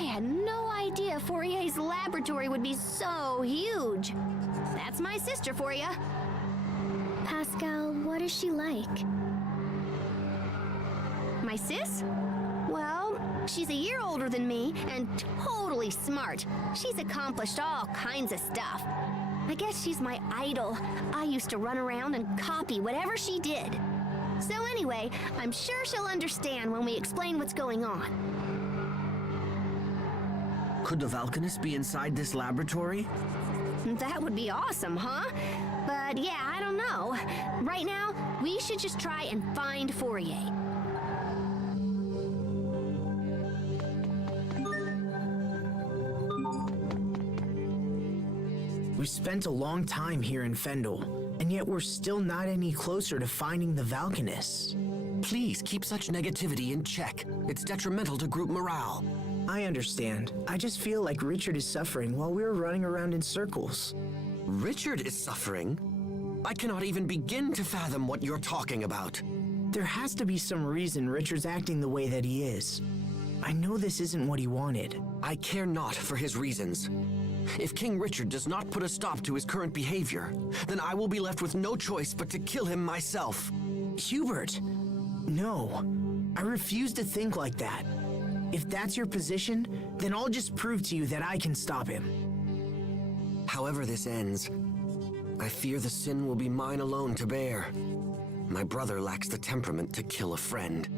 I had no idea Fourier's laboratory would be so huge. That's my sister for you. Pascal, what is she like? My sis? Well, she's a year older than me and totally smart. She's accomplished all kinds of stuff. I guess she's my idol. I used to run around and copy whatever she did. So anyway, I'm sure she'll understand when we explain what's going on. Could the Valkanist be inside this laboratory? That would be awesome, huh? But yeah, I don't know. Right now, we should just try and find Fourier. We've spent a long time here in Fendel, and yet we're still not any closer to finding the Valkanists. Please keep such negativity in check. It's detrimental to group morale. I understand. I just feel like Richard is suffering while we're running around in circles. Richard is suffering? I cannot even begin to fathom what you're talking about. There has to be some reason Richard's acting the way that he is. I know this isn't what he wanted. I care not for his reasons. If King Richard does not put a stop to his current behavior, then I will be left with no choice but to kill him myself. Hubert! No, I refuse to think like that. If that's your position, then I'll just prove to you that I can stop him. However this ends, I fear the sin will be mine alone to bear. My brother lacks the temperament to kill a friend.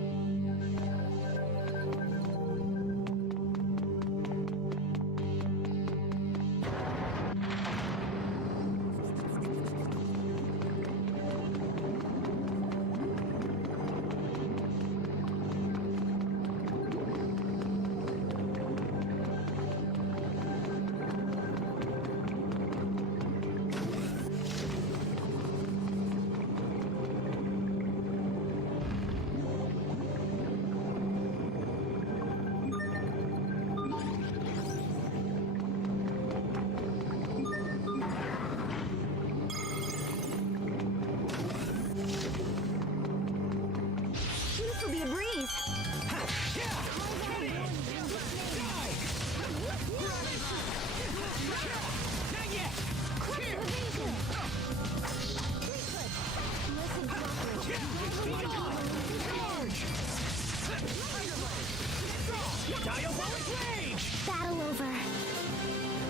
Battle over.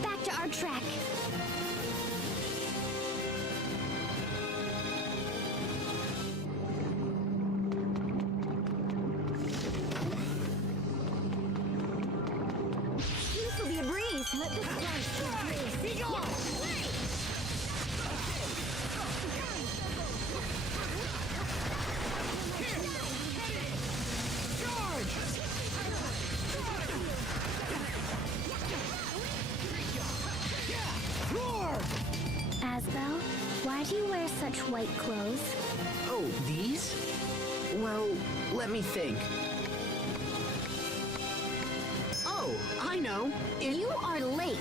Back to our track. This will be a breeze. Let this one be gone. Asbel, why do you wear such white clothes? Oh, these? Well, let me think. Oh, I know. You are late.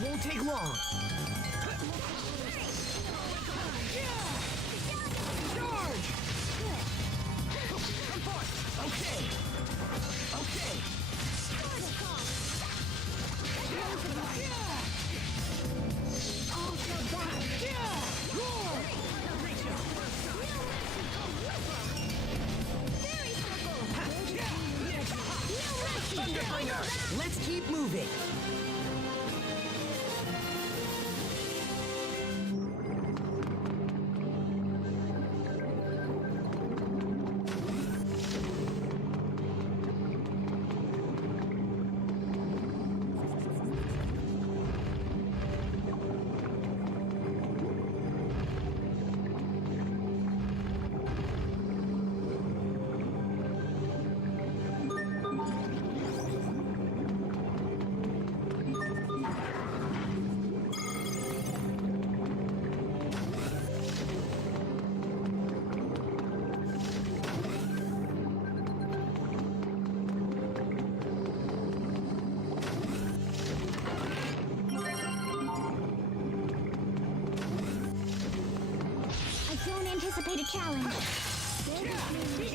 Won't take long. Charge! Okay. Okay. Let's keep moving.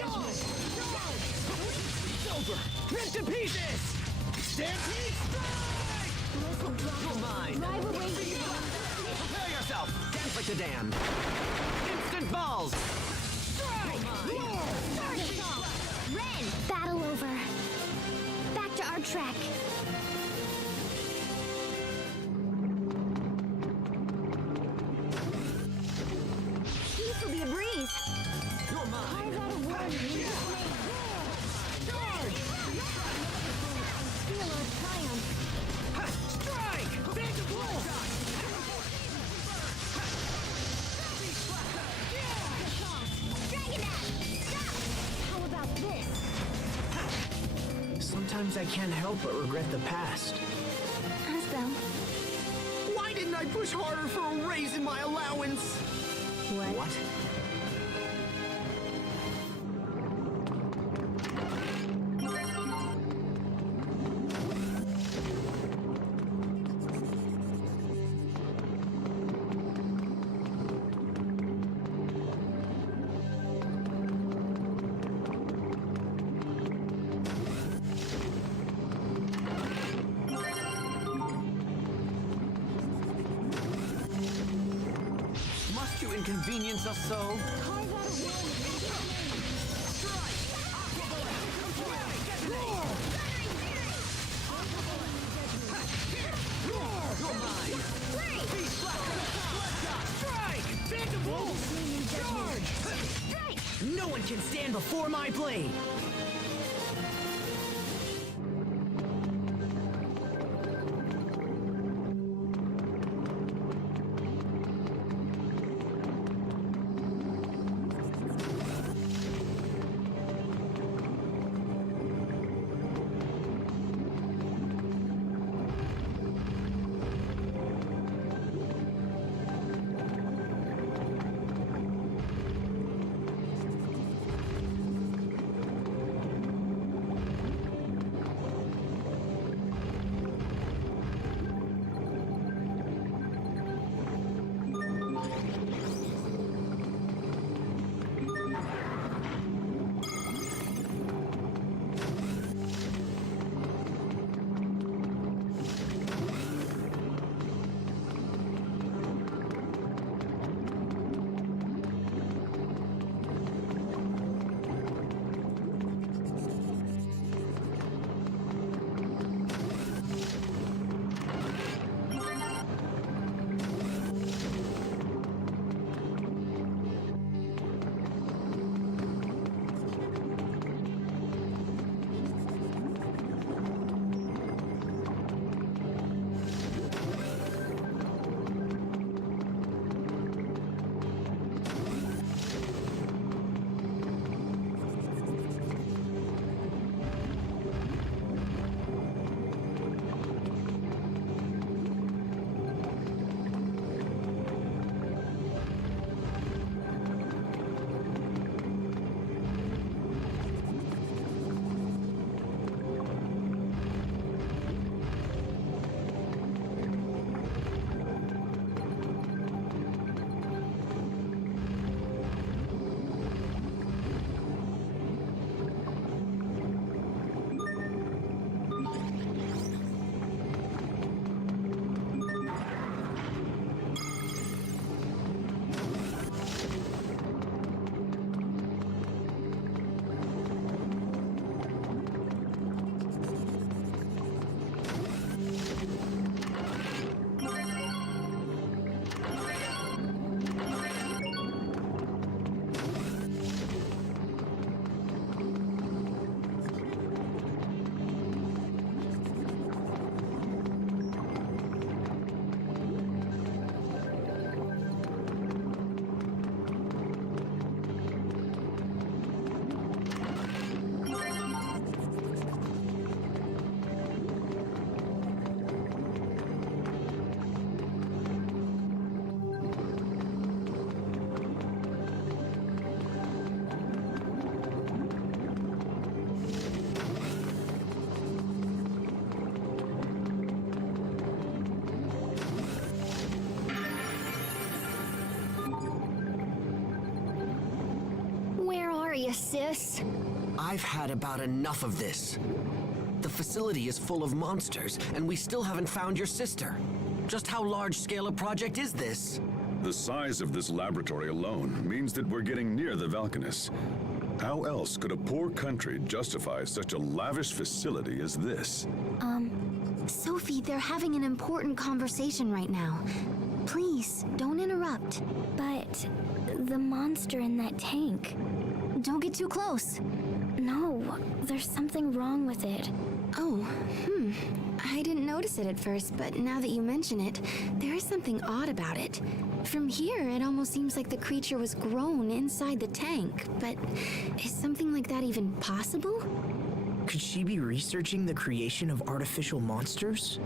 challenge. It's over! Ripped to pieces! Stampede strike! You're mine! Drive away. Prepare yourself! Dance like the damned! Instant balls! Start us off. Ren! Battle over. Back to our track. This will be a breeze. You're mine! Carve out a word in your name. Feel our triumph. Strike! Phantom Wolf! Dragon Dash! Stop! How about this? Sometimes I can't help but regret the past. Asbel. Why didn't I push harder for a raise in my allowance? What? Must you inconvenience us so? Carve out a word in your You're mine! Strike! Phantom Wolf! Charge! Strike! No one can stand before my blade! sis. I've had about enough of this. The facility is full of monsters, and we still haven't found your sister. Just how large-scale a project is this? The size of this laboratory alone means that we're getting near the Valkanus. How else could a poor country justify such a lavish facility as this? Sophie, they're having an important conversation right now. Please, don't interrupt. But the monster in that tank. Don't get too close. No, there's something wrong with it. Oh, I didn't notice it at first, but now that you mention it, there is something odd about it. From here, it almost seems like the creature was grown inside the tank, but is something like that even possible? Could she be researching the creation of artificial monsters?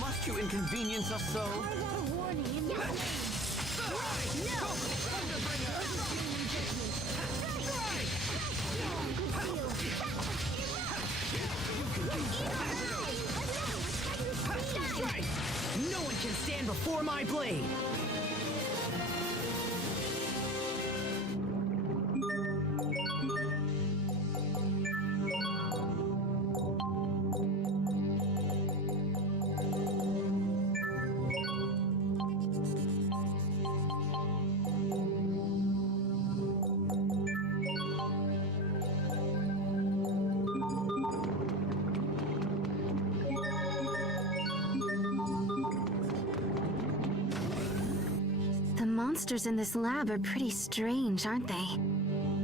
Must you inconvenience us so? No one can stand before my blade! The monsters in this lab are pretty strange, aren't they?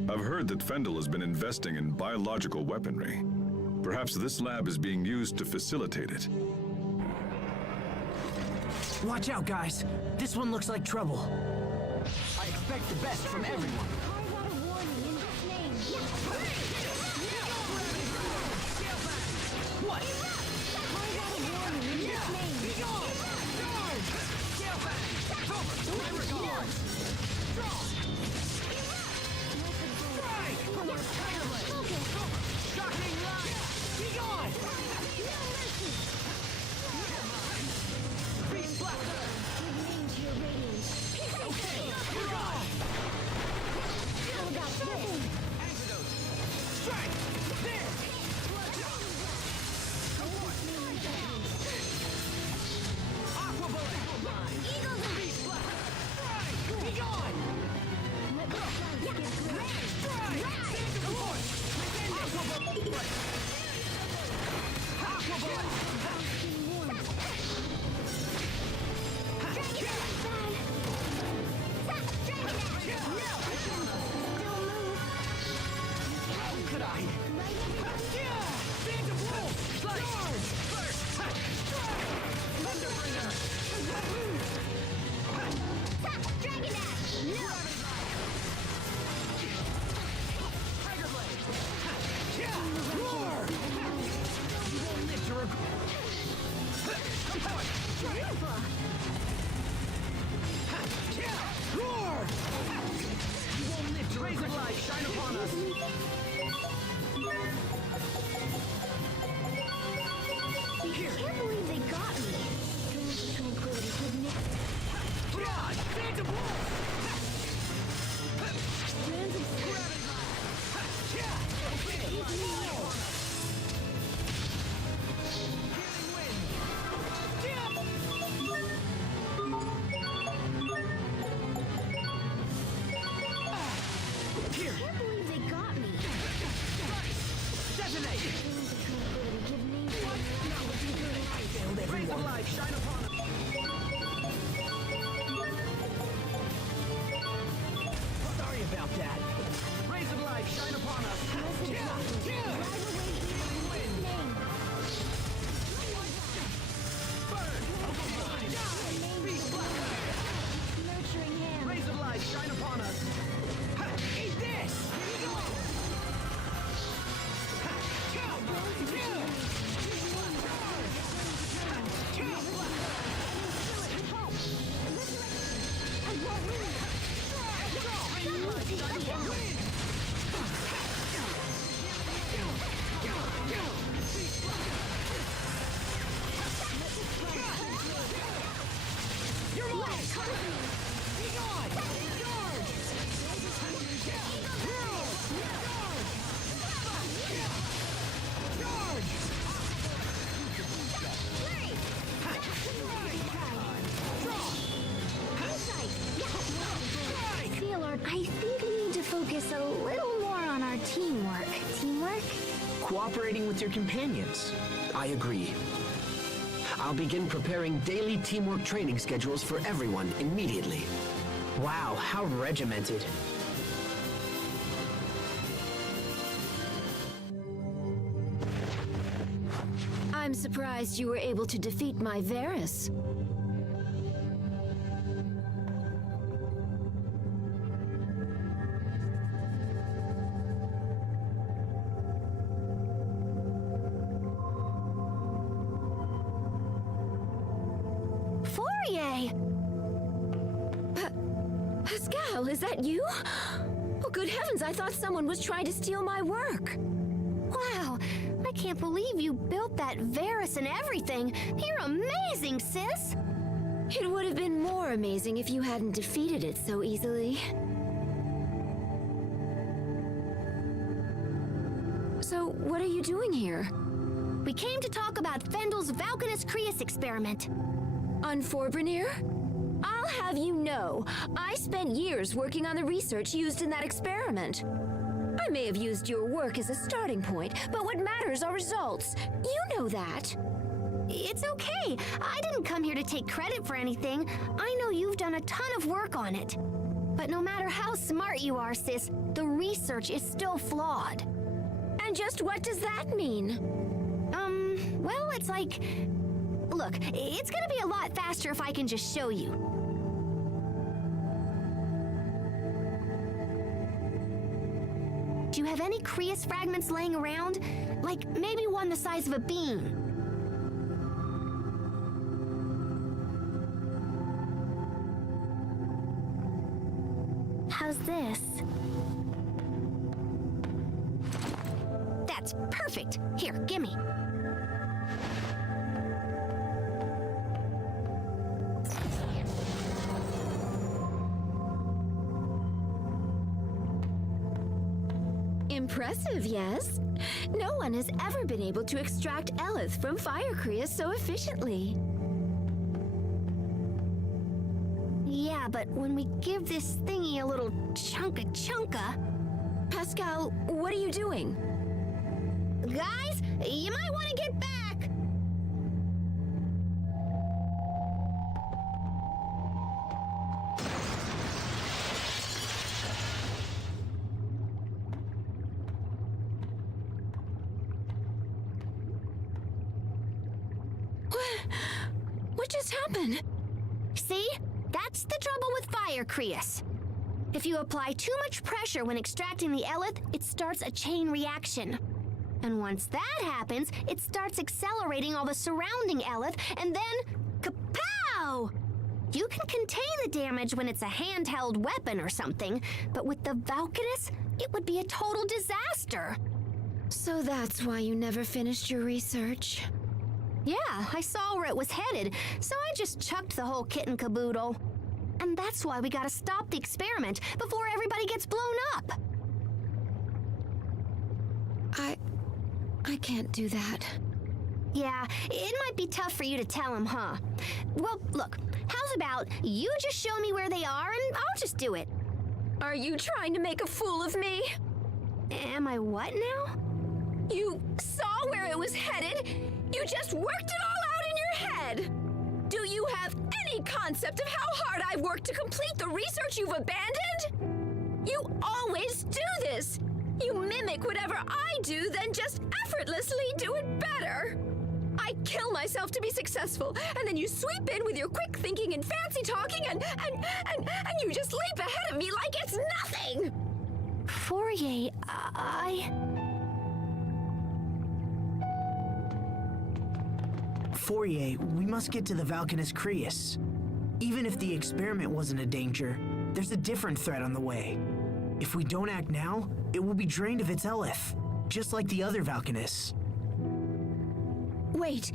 I've heard that Fendel has been investing in biological weaponry. Perhaps this lab is being used to facilitate it. Watch out, guys. This one looks like trouble. I expect the best from everyone. What? Nurturing teamwork. Teamwork? Cooperating with your companions. I agree. I'll begin preparing daily teamwork training schedules for everyone immediately. Wow, how regimented. I'm surprised you were able to defeat my Varus. Fourier! Pascal, is that you? Oh, good heavens, I thought someone was trying to steal my work. Wow, I can't believe you built that Varus and everything. You're amazing, sis! It would have been more amazing if you hadn't defeated it so easily. So, what are you doing here? We came to talk about Fendel's Valkanus Creus experiment. On Forbrenir? I'll have you know, I spent years working on the research used in that experiment. I may have used your work as a starting point, but what matters are results. You know that. It's okay. I didn't come here to take credit for anything. I know you've done a ton of work on it. But no matter how smart you are, sis, the research is still flawed. And just what does that mean? Well, it's like... Look, it's gonna be a lot faster if I can just show you. Do you have any Creus fragments laying around? Like, maybe one the size of a bean? How's this? That's perfect. Here, gimme. Impressive, yes? No one has ever been able to extract Elith from Fire Creus so efficiently. Yeah, but when we give this thingy a little chunka... Pascal, what are you doing? Guys, you might want to get back! What just happened? See? That's the trouble with Fire Creus. If you apply too much pressure when extracting the Elith, it starts a chain reaction. And once that happens, it starts accelerating all the surrounding Elith, and then... kapow! You can contain the damage when it's a handheld weapon or something, but with the Valkanus, it would be a total disaster. So that's why you never finished your research. Yeah, I saw where it was headed, so I just chucked the whole kit and caboodle. And that's why we gotta stop the experiment before everybody gets blown up. I can't do that. Yeah, it might be tough for you to tell him, huh? Well, look, how's about you just show me where they are and I'll just do it. Are you trying to make a fool of me? Am I what now? You saw where it was headed? You just worked it all out in your head! Do you have any concept of how hard I've worked to complete the research you've abandoned? You always do this! You mimic whatever I do, then just effortlessly do it better! I kill myself to be successful, and then you sweep in with your quick thinking and fancy talking, and you just leap ahead of me like it's nothing! Fourier, Fourier, we must get to the Valkanus Creus. Even if the experiment wasn't a danger, there's a different threat on the way. If we don't act now, it will be drained of its Elith, just like the other Valkanus. Wait,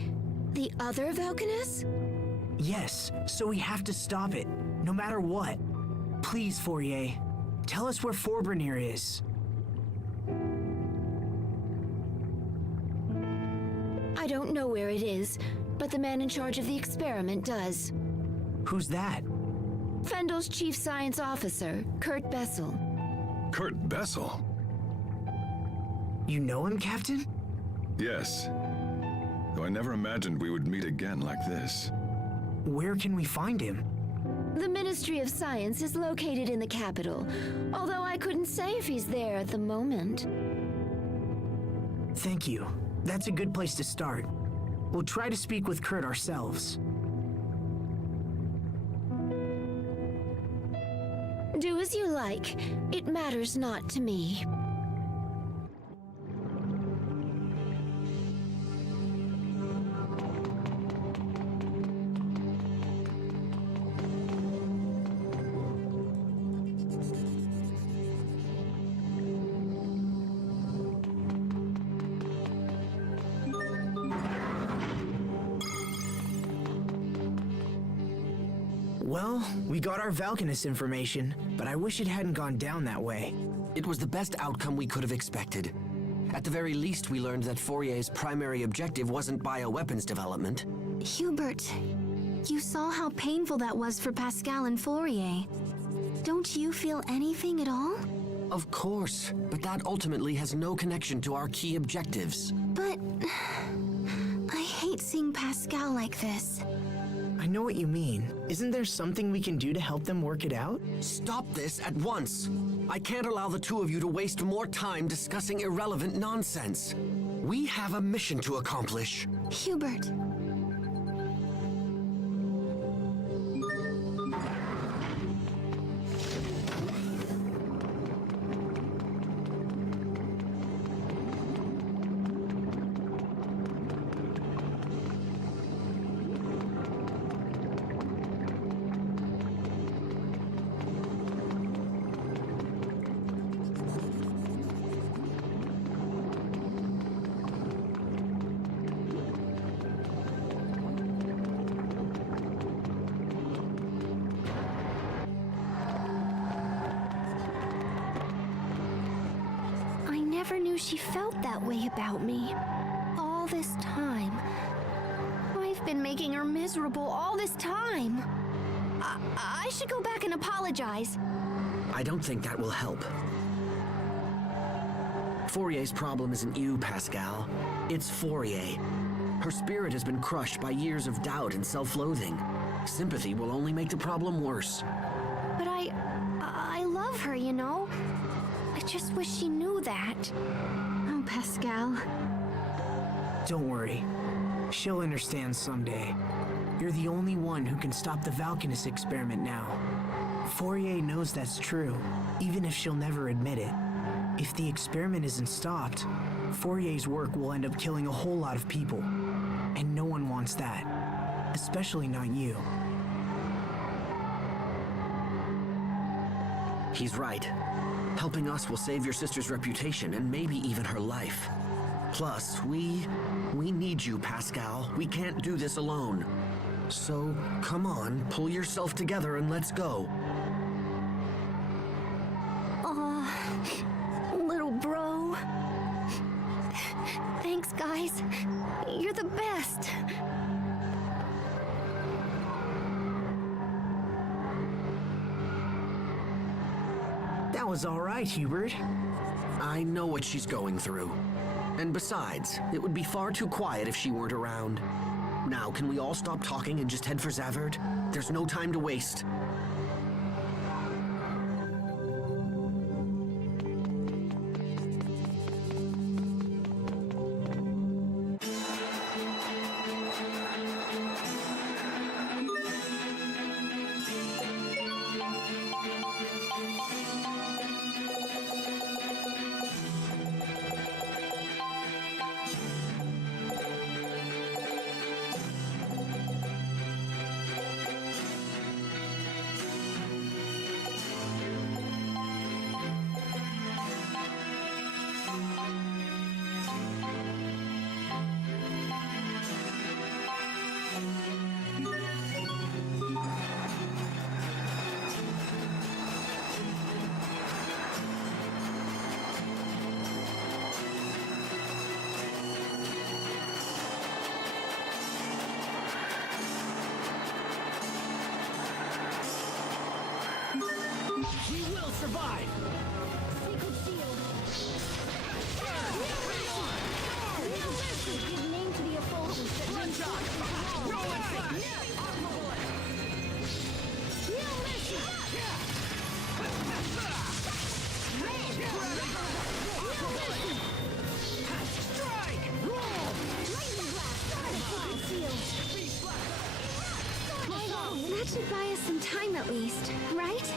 the other Valkanus? Yes, so we have to stop it, no matter what. Please, Fourier, tell us where Forbrenir is. I don't know where it is, but the man in charge of the experiment does. Who's that? Fendel's chief science officer, Kurt Bessel. Kurt Bessel? You know him, Captain? Yes. Though I never imagined we would meet again like this. Where can we find him? The Ministry of Science is located in the capital, although I couldn't say if he's there at the moment. Thank you. That's a good place to start. We'll try to speak with Kurt ourselves. Do as you like. It matters not to me. Well, we got our Valkanus information, but I wish it hadn't gone down that way. It was the best outcome we could have expected. At the very least, we learned that Fourier's primary objective wasn't bioweapons development. Hubert, you saw how painful that was for Pascal and Fourier. Don't you feel anything at all? Of course, but that ultimately has no connection to our key objectives. But I hate seeing Pascal like this. I know what you mean. Isn't there something we can do to help them work it out? Stop this at once! I can't allow the two of you to waste more time discussing irrelevant nonsense. We have a mission to accomplish. Hubert. I never knew she felt that way about me. All this time. I've been making her miserable all this time. I should go back and apologize. I don't think that will help. Fourier's problem isn't you, Pascal. It's Fourier. Her spirit has been crushed by years of doubt and self-loathing. Sympathy will only make the problem worse. But I love her, you know? I just wish she knew that. Oh, Pascal. Don't worry. She'll understand someday. You're the only one who can stop the Valkanus experiment now. Fourier knows that's true, even if she'll never admit it. If the experiment isn't stopped, Fourier's work will end up killing a whole lot of people. And no one wants that. Especially not you. He's right. Helping us will save your sister's reputation and maybe even her life. Plus, we need you, Pascal. We can't do this alone. So, come on, pull yourself together and let's go. Little bro. Thanks, guys. You're the best. That was all right, Hubert. I know what she's going through. And besides, it would be far too quiet if she weren't around. Now, can we all stop talking and just head for Zaverd? There's no time to waste. We will survive! Sacred shield. at least, right?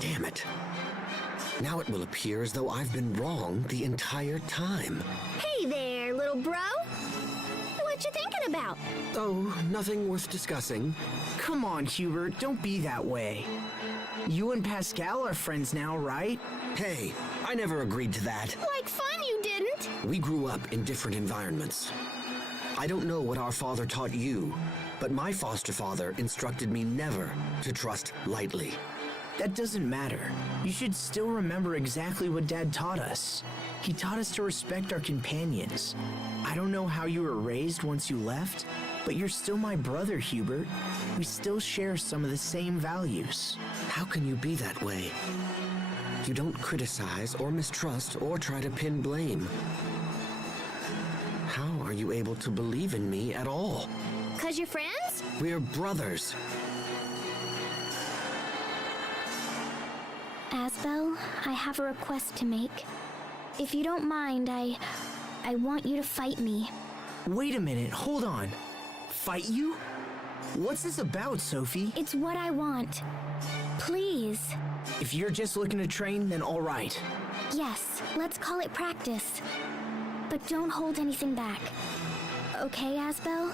Damn it. Now it will appear as though I've been wrong the entire time. Hey there, little bro. What you thinking about? Oh, nothing worth discussing. Come on, Hubert, don't be that way. You and Pascal are friends now, right? Hey, I never agreed to that. Like fun you didn't. We grew up in different environments. I don't know what our father taught you, but my foster father instructed me never to trust lightly. That doesn't matter. You should still remember exactly what Dad taught us. He taught us to respect our companions. I don't know how you were raised once you left, but you're still my brother, Hubert. We still share some of the same values. How can you be that way? You don't criticize or mistrust or try to pin blame. How are you able to believe in me at all? 'Cause you're friends? We're brothers. Asbel, I have a request to make. If you don't mind, I want you to fight me. Wait a minute, hold on. Fight you? What's this about, Sophie? It's what I want. Please. If you're just looking to train, then all right. Yes, let's call it practice. But don't hold anything back. Okay, Asbel?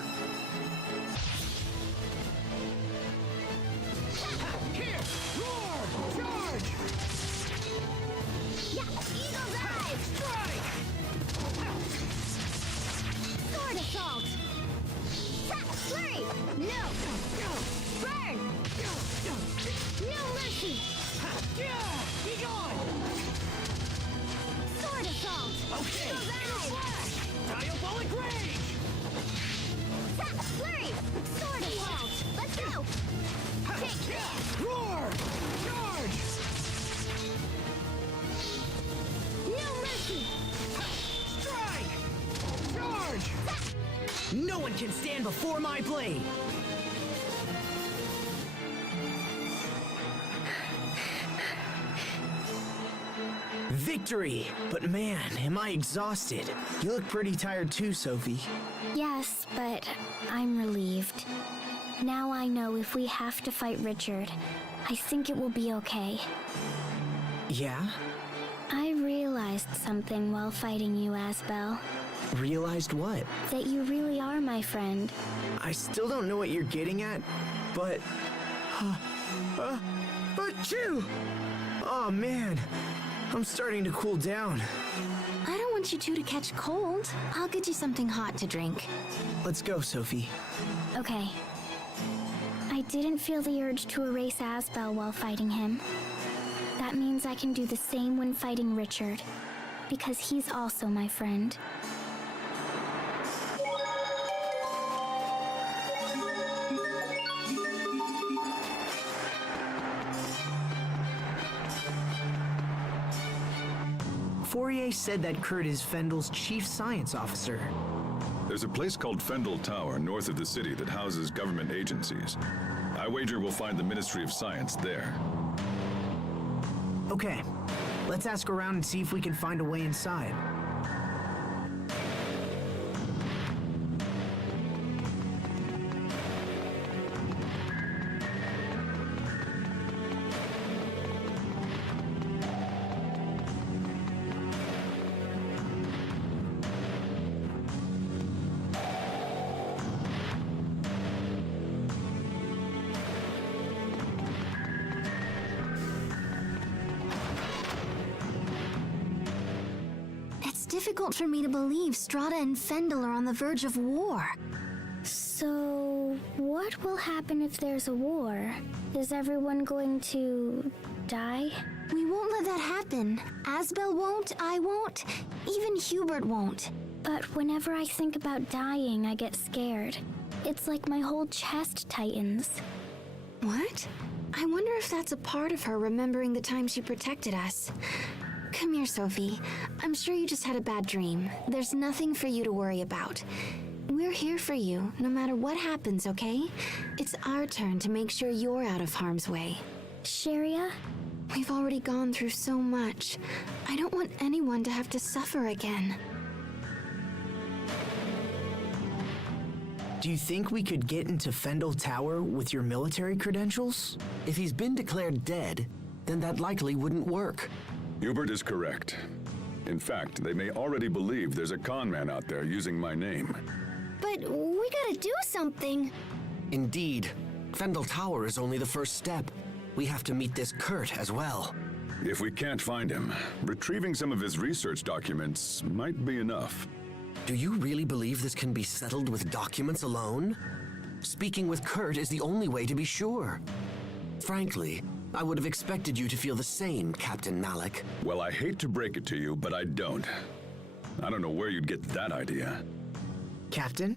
Sword assault! Flurry! No! Burn! No mercy! Be gone! Sword assault! Okay. Flash! Diabolic rage! Flurry! Sword assault! Let's go! Take! Roar! Charge! No mercy! Strike! Charge! No one can stand before my blade! Victory! But man, am I exhausted. You look pretty tired too, Sophie. Yes, but I'm relieved. Now I know if we have to fight Richard, I think it will be okay. Yeah? I realized something while fighting you, Asbel. Realized what? That you really are my friend. I still don't know what you're getting at, but... Achoo! Oh man, I'm starting to cool down. I don't want you two to catch cold. I'll get you something hot to drink. Let's go, Sophie. Okay. I didn't feel the urge to erase Asbel while fighting him. That means I can do the same when fighting Richard, because he's also my friend. Fourier said that Kurt is Fendel's chief science officer. There's a place called Fendel Tower north of the city that houses government agencies. I wager we'll find the Ministry of Science there. Okay, let's ask around and see if we can find a way inside. It's difficult for me to believe Strata and Fendel are on the verge of war. So, what will happen if there's a war? Is everyone going to die? We won't let that happen. Asbel won't, I won't, even Hubert won't. But whenever I think about dying, I get scared. It's like my whole chest tightens. What? I wonder if that's a part of her remembering the time she protected us. Come here, Sophie. I'm sure you just had a bad dream. There's nothing for you to worry about. We're here for you, no matter what happens, okay? It's our turn to make sure you're out of harm's way. Sharia? We've already gone through so much. I don't want anyone to have to suffer again. Do you think we could get into Fendel Tower with your military credentials? If he's been declared dead, then that likely wouldn't work. Hubert is correct. In fact, they may already believe there's a con man out there using my name. But we gotta do something. Indeed, Fendel Tower is only the first step. We have to meet this Kurt as well. If we can't find him, retrieving some of his research documents might be enough. Do you really believe this can be settled with documents alone? Speaking with Kurt is the only way to be sure. Frankly, I would have expected you to feel the same, Captain Malik. Well, I hate to break it to you, but I don't. I don't know where you'd get that idea. Captain?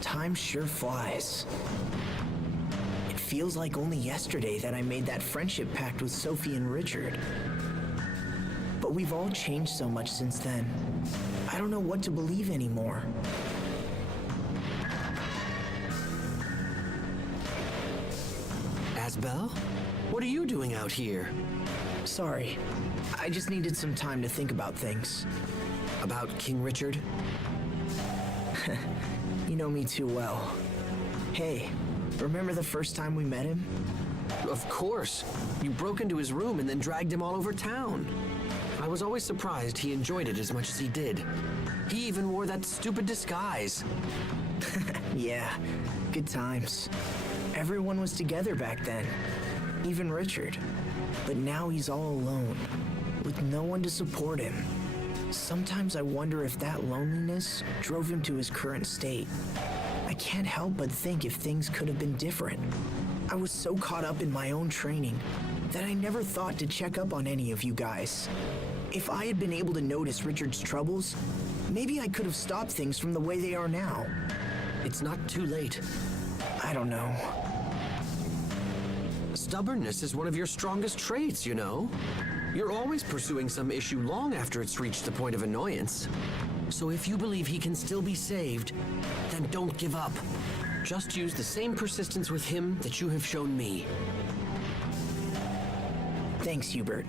Time sure flies. It feels like only yesterday that I made that friendship pact with Sophie and Richard. But we've all changed so much since then. I don't know what to believe anymore. Asbel? What are you doing out here? Sorry. I just needed some time to think about things. About King Richard? You know me too well. Hey, remember the first time we met him? Of course. You broke into his room and then dragged him all over town. I was always surprised he enjoyed it as much as he did. He even wore that stupid disguise. Yeah, good times. Everyone was together back then, even Richard. But now he's all alone, with no one to support him. Sometimes I wonder if that loneliness drove him to his current state. I can't help but think if things could have been different. I was so caught up in my own training that I never thought to check up on any of you guys. If I had been able to notice Richard's troubles, maybe I could have stopped things from the way they are now. It's not too late. I don't know. Stubbornness is one of your strongest traits, you know. You're always pursuing some issue long after it's reached the point of annoyance. So if you believe he can still be saved, then don't give up. Just use the same persistence with him that you have shown me. Thanks, Hubert.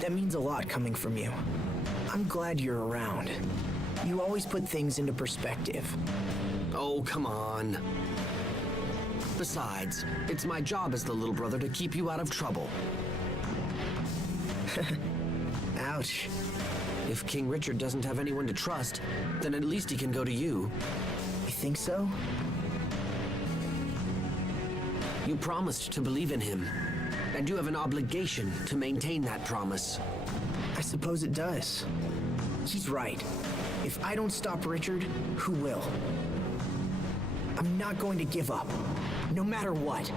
That means a lot coming from you. I'm glad you're around. You always put things into perspective. Oh, come on. Besides, it's my job as the little brother to keep you out of trouble. Ouch. If King Richard doesn't have anyone to trust, then at least he can go to you. You think so? You promised to believe in him, and you have an obligation to maintain that promise. I suppose it does. He's right. If I don't stop Richard, who will? I'm not going to give up, no matter what.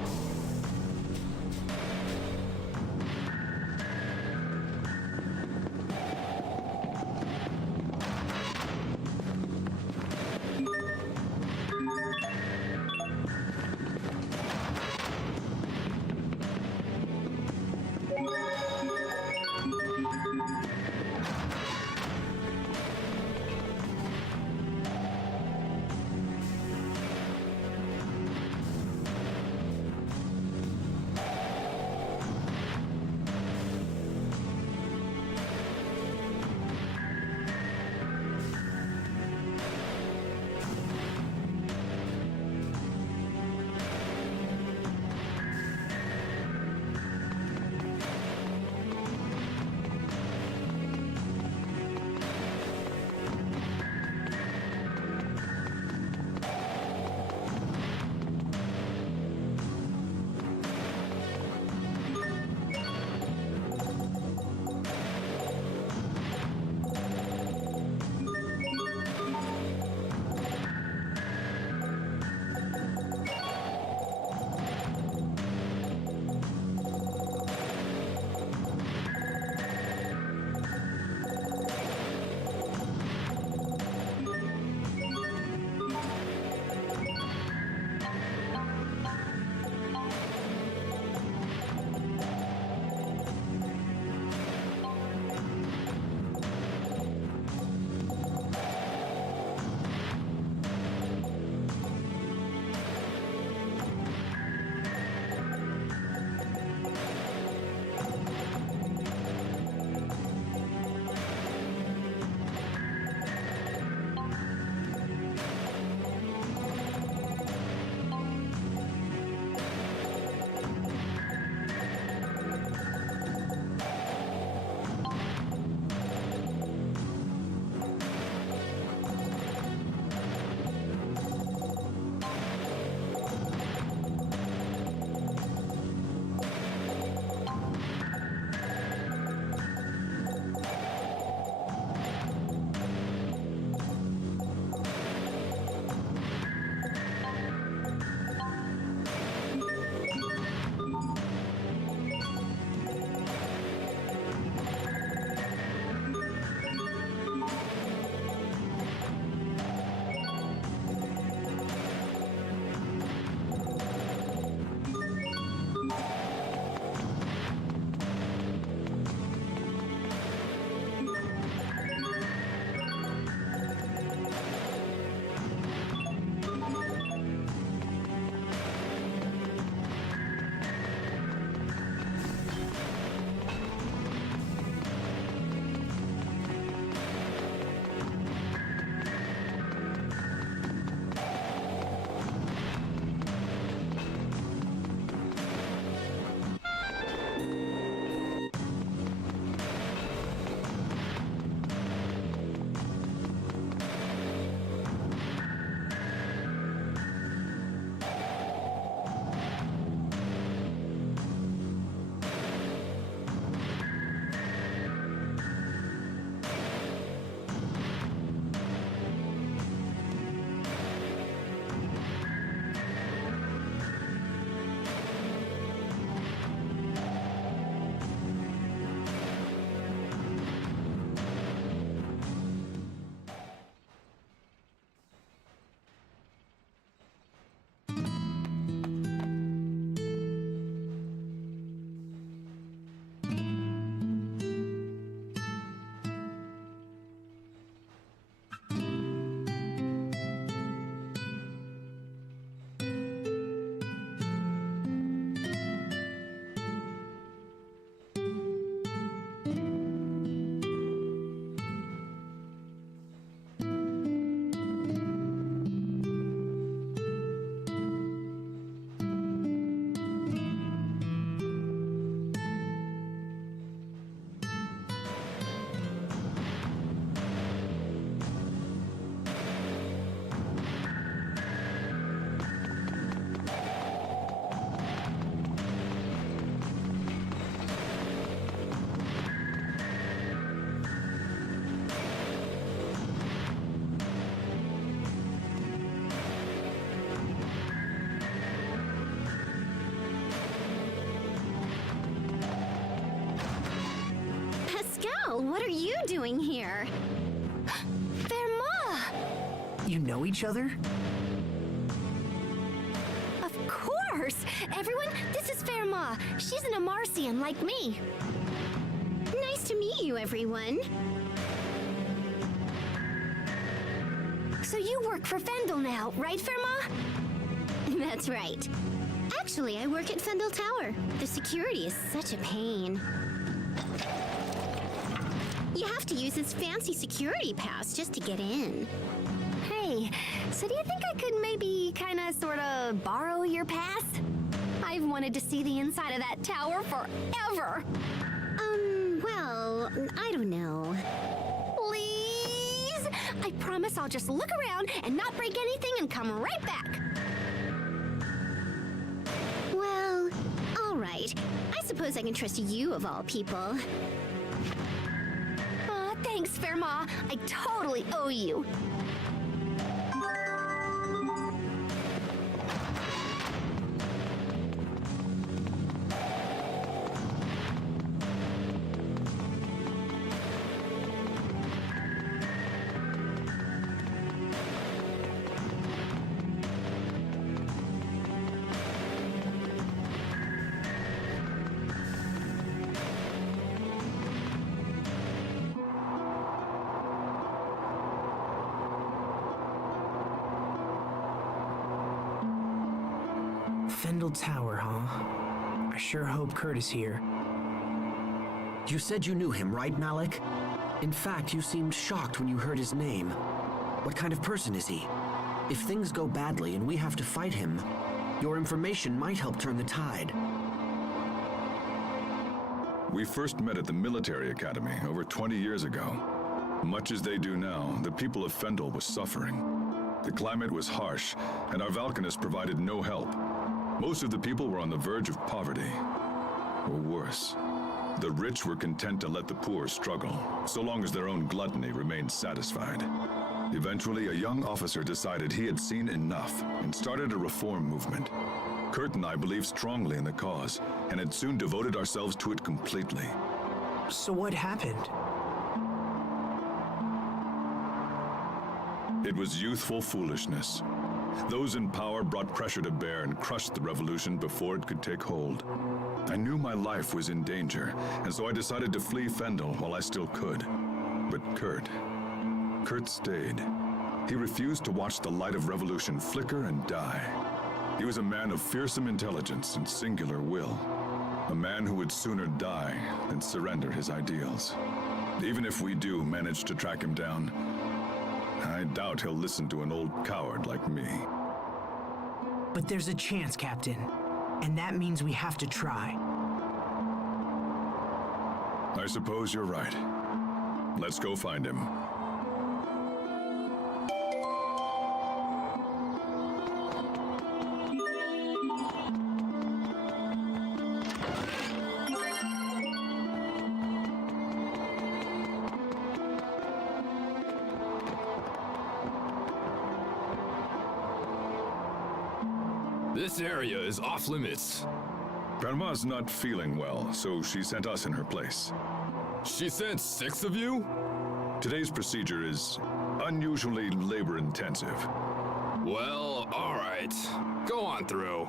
Well, what are you doing here? Verma! You know each other? Of course! Everyone, this is Verma. She's an Amarcian like me. Nice to meet you, everyone. So you work for Fendel now, right, Verma? That's right. Actually, I work at Fendel Tower. The security is such a pain. You have to use this fancy security pass just to get in. Hey, so do you think I could maybe kinda sorta borrow your pass? I've wanted to see the inside of that tower forever. Well, I don't know. Please? I promise I'll just look around and not break anything and come right back. Well, all right. I suppose I can trust you of all people. Thanks, Verma. I totally owe you. Fendel Tower, huh? I sure hope Kurt is here. You said you knew him, right, Malik? In fact, you seemed shocked when you heard his name. What kind of person is he? If things go badly and we have to fight him, your information might help turn the tide. We first met at the military academy over 20 years ago. Much as they do now, the people of Fendel was suffering. The climate was harsh, and our Valkanists provided no help. Most of the people were on the verge of poverty, or worse. The rich were content to let the poor struggle, so long as their own gluttony remained satisfied. Eventually, a young officer decided he had seen enough and started a reform movement. Kurt and I believed strongly in the cause, and had soon devoted ourselves to it completely. So what happened? It was youthful foolishness. Those in power brought pressure to bear and crushed the revolution before it could take hold. I knew my life was in danger, and so I decided to flee Fendel while I still could. But Kurt stayed. He refused to watch the light of revolution flicker and die. He was a man of fearsome intelligence and singular will. A man who would sooner die than surrender his ideals. Even if we do manage to track him down, I doubt he'll listen to an old coward like me. But there's a chance, Captain. And that means we have to try. I suppose you're right. Let's go find him. This area is off limits. Grandma's not feeling well, so she sent us in her place. She sent 6 of you? Today's procedure is unusually labor-intensive. Well, alright. Go on through.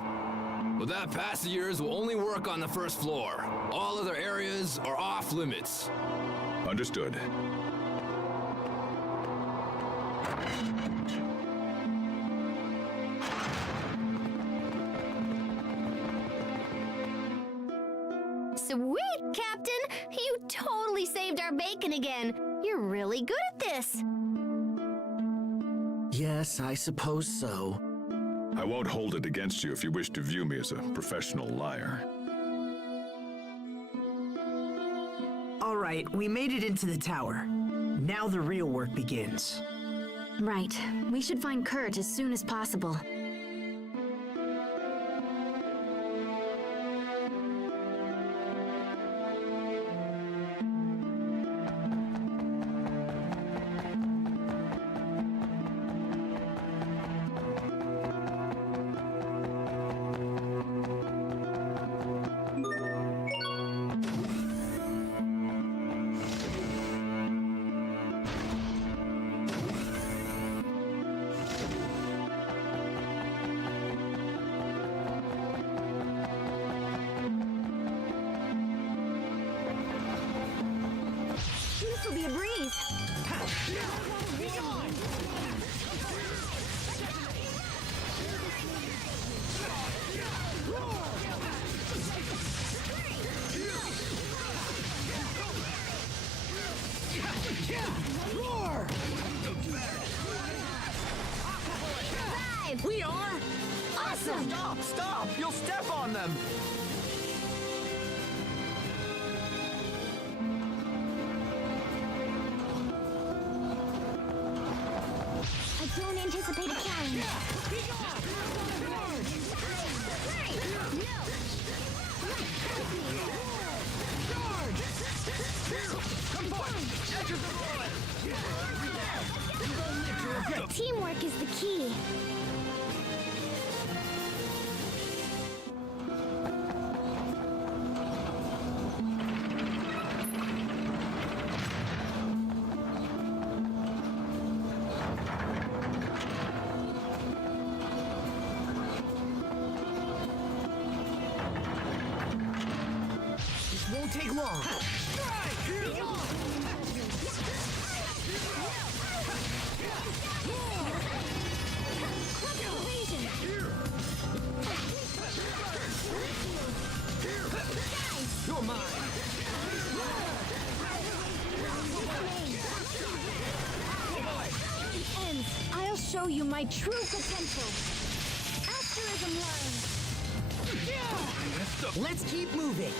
But that pass of yours will only work on the first floor. All other areas are off limits. Understood. Sweet, Captain! You totally saved our bacon again. You're really good at this. Yes, I suppose so. I won't hold it against you if you wish to view me as a professional liar. All right, we made it into the tower. Now the real work begins. Right. We should find Kurt as soon as possible. This'll be a breeze. Roar! We are? Awesome! Stop! Stop! You'll step on them! I don't anticipate a challenge. Teamwork is the key. This won't take long. You're mine! Ends. I'll show you my true potential. Asterism line. Let's keep moving.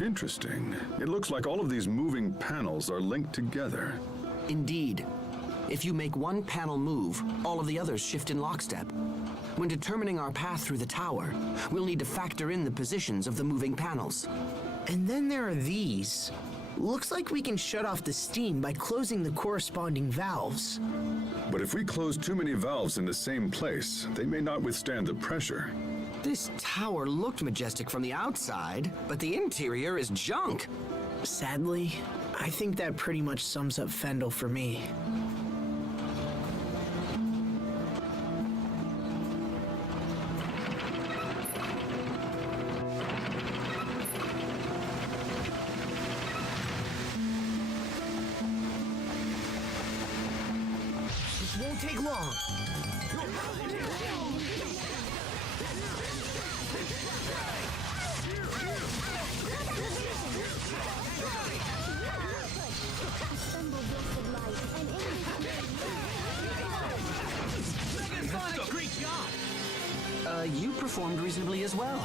Interesting. It looks like all of these moving panels are linked together. Indeed. If you make one panel move, all of the others shift in lockstep. When determining our path through the tower, we'll need to factor in the positions of the moving panels. And then there are these. Looks like we can shut off the steam by closing the corresponding valves. But if we close too many valves in the same place, they may not withstand the pressure. This tower looked majestic from the outside, but the interior is junk. Sadly, I think that pretty much sums up Fendel for me. This won't take long. Great job! You performed reasonably as well.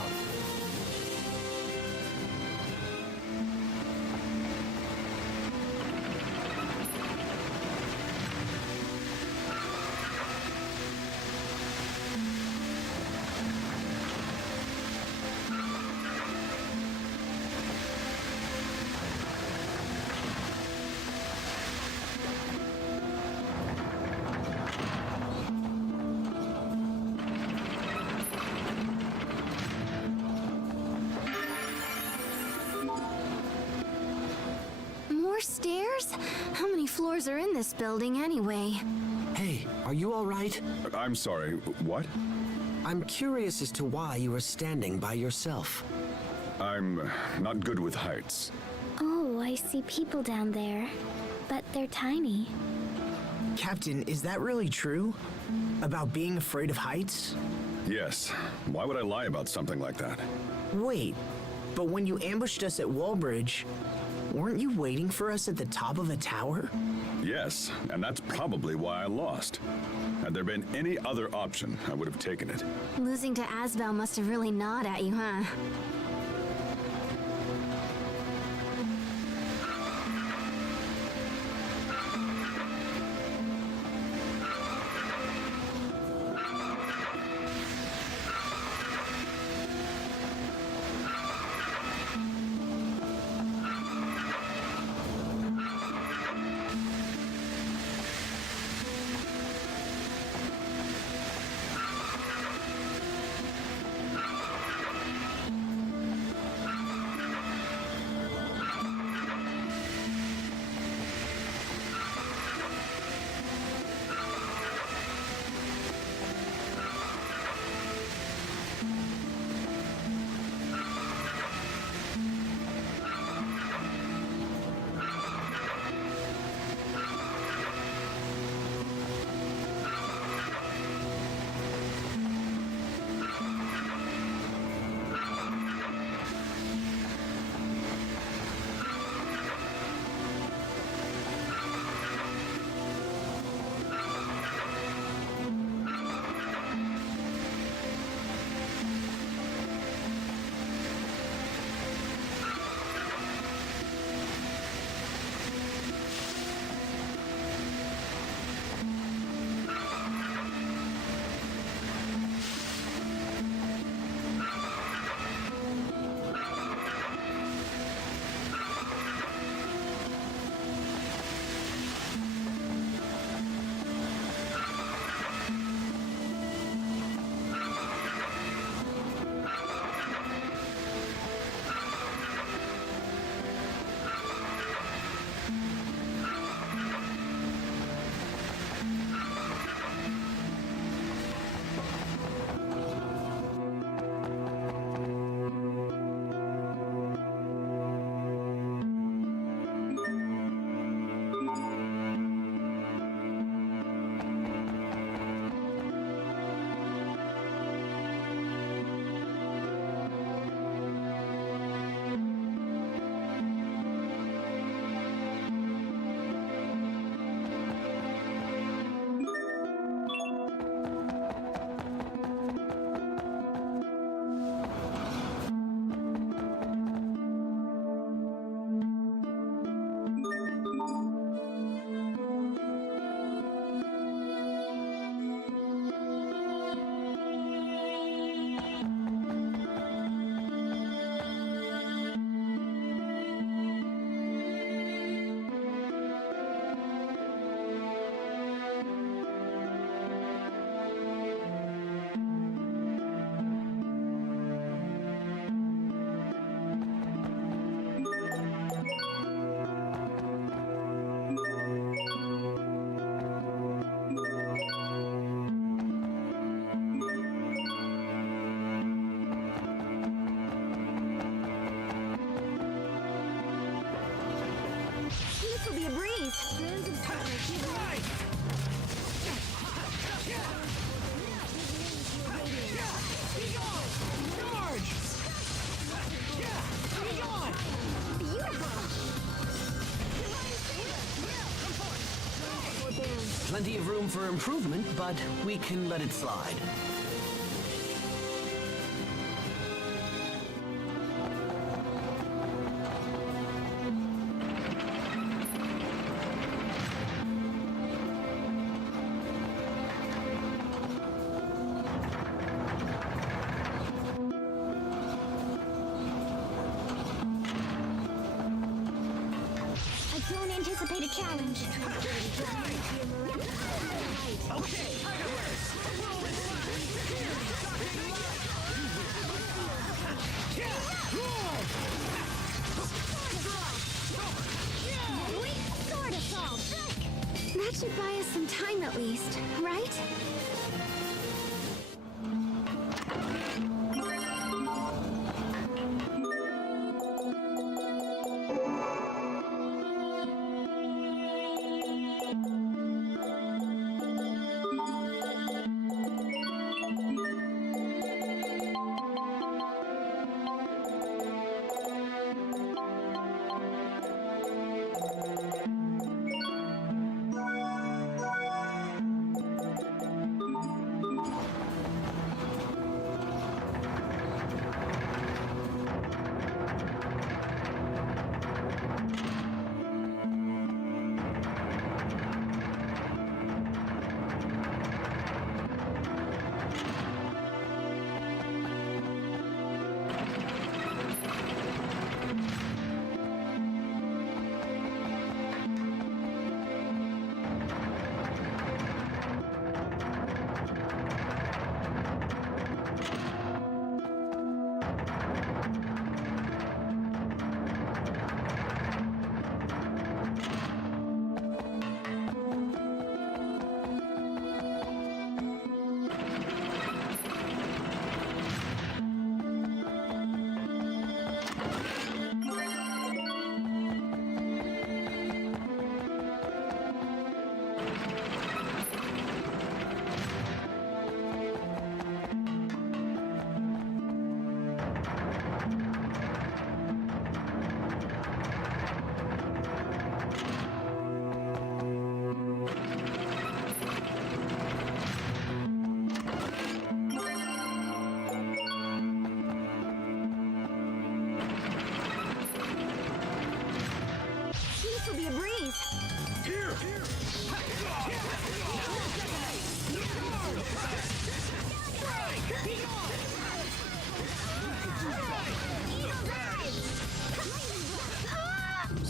more stairs? How many floors are in this building anyway? Hey, are you all right? I'm sorry, what? I'm curious as to why you are standing by yourself. I'm not good with heights. Oh, I see people down there, but they're tiny. Captain, is that really true? About being afraid of heights? Yes. Why would I lie about something like that? Wait, but when you ambushed us at Wallbridge, weren't you waiting for us at the top of a tower? Yes, and that's probably why I lost. Had there been any other option, I would have taken it. Losing to Asbel must have really gnawed at you, huh? Plenty of room for improvement, but we can let it slide. I don't anticipate a challenge. That should buy us some time at least, right?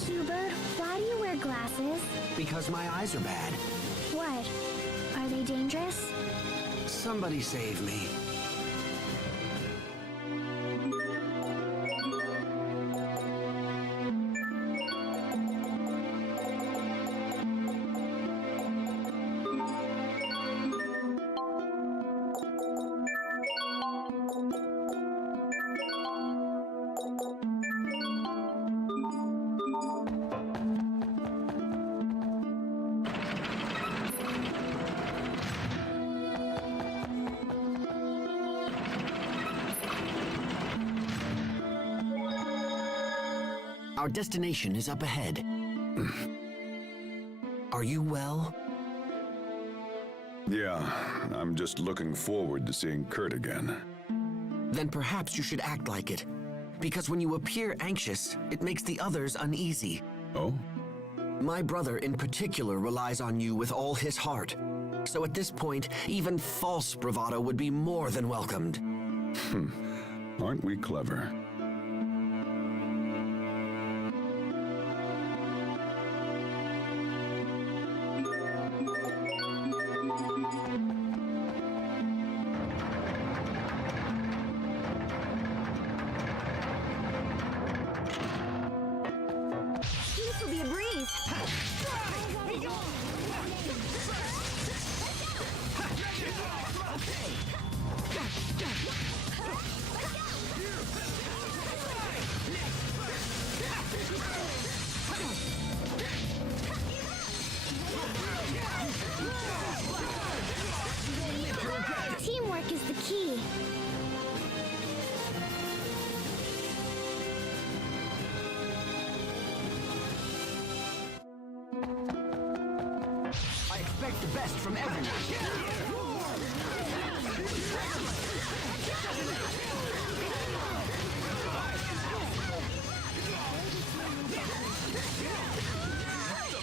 Hubert, why do you wear glasses? Because my eyes are bad. What? Are they dangerous? Somebody save me. Our destination is up ahead. Are you well? Yeah, I'm just looking forward to seeing Kurt again. Then perhaps you should act like it. Because when you appear anxious, it makes the others uneasy. Oh? My brother in particular relies on you with all his heart. So at this point, even false bravado would be more than welcomed. Aren't we clever? This will be a breeze. Teamwork is the key. I expect the best from everyone.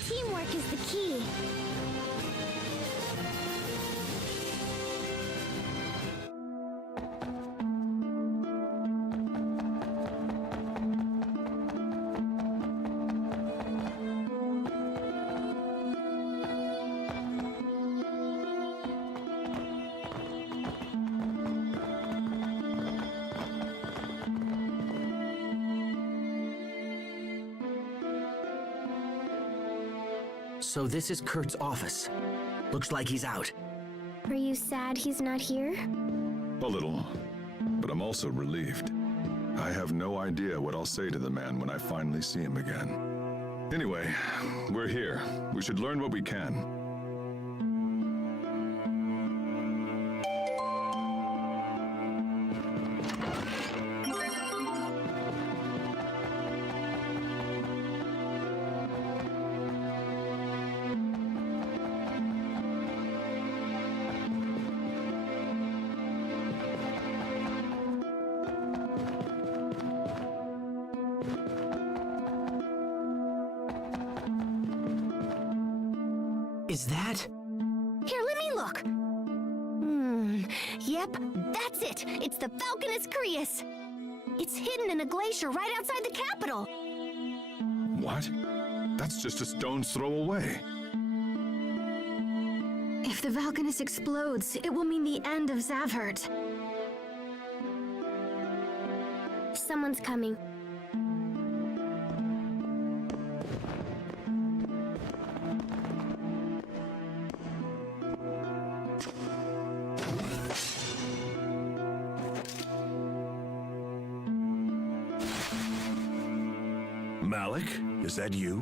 Teamwork is the key. So this is Kurt's office. Looks like he's out. Are you sad he's not here? A little, but I'm also relieved. I have no idea what I'll say to the man when I finally see him again. Anyway, we're here. We should learn what we can. Is that? Here, let me look. Yep, that's it. It's the Falconus Crius. It's hidden in a glacier right outside the capital. What? That's just a stone's throw away. If the Valkanus explodes, it will mean the end of Zavhert. Someone's coming. Malik, is that you?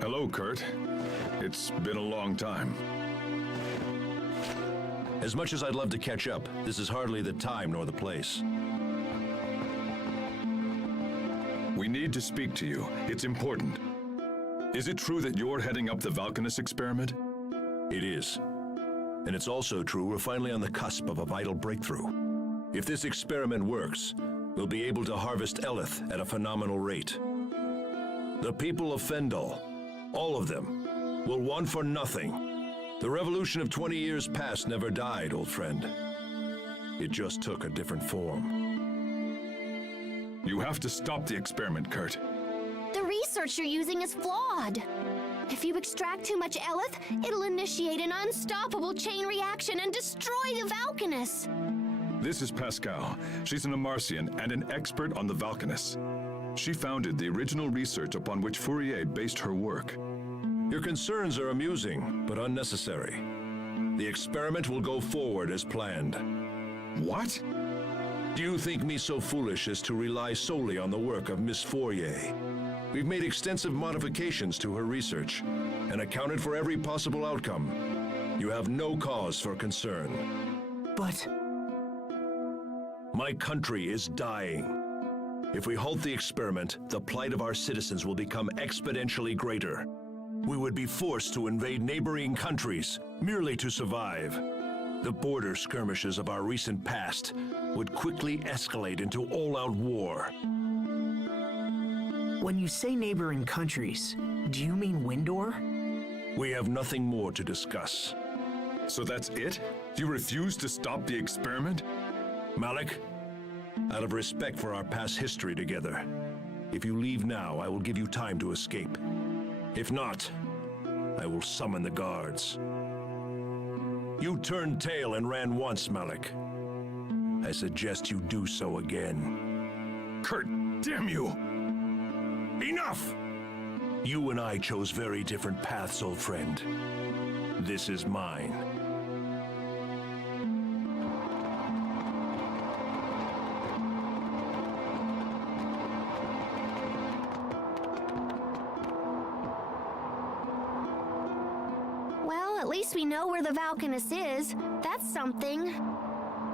Hello, Kurt. It's been a long time. As much as I'd love to catch up, this is hardly the time nor the place. We need to speak to you. It's important. Is it true that you're heading up the Valkanus experiment? It is. And it's also true we're finally on the cusp of a vital breakthrough. If this experiment works, we'll be able to harvest Eleth at a phenomenal rate. The people of Fendel, all of them, will want for nothing. The revolution of 20 years past never died, old friend. It just took a different form. You have to stop the experiment, Kurt. The research you're using is flawed. If you extract too much Eleth, it'll initiate an unstoppable chain reaction and destroy the Valkanus. This is Pascal. She's an Amarcian and an expert on the Valkanus. She founded the original research upon which Fourier based her work. Your concerns are amusing, but unnecessary. The experiment will go forward as planned. What? Do you think me so foolish as to rely solely on the work of Miss Fourier? We've made extensive modifications to her research and accounted for every possible outcome. You have no cause for concern. But my country is dying. If we halt the experiment, the plight of our citizens will become exponentially greater. We would be forced to invade neighboring countries merely to survive. The border skirmishes of our recent past would quickly escalate into all-out war. when you say neighboring countries, do you mean Windor? We have nothing more to discuss. So that's it? You refuse to stop the experiment? Malik, out of respect for our past history together, if you leave now, I will give you time to escape. If not, I will summon the guards. You turned tail and ran once, Malik. I suggest you do so again. Kurt, damn you! Enough! You and I chose very different paths, old friend. This is mine. Well, at least we know where the Valkanus is. That's something.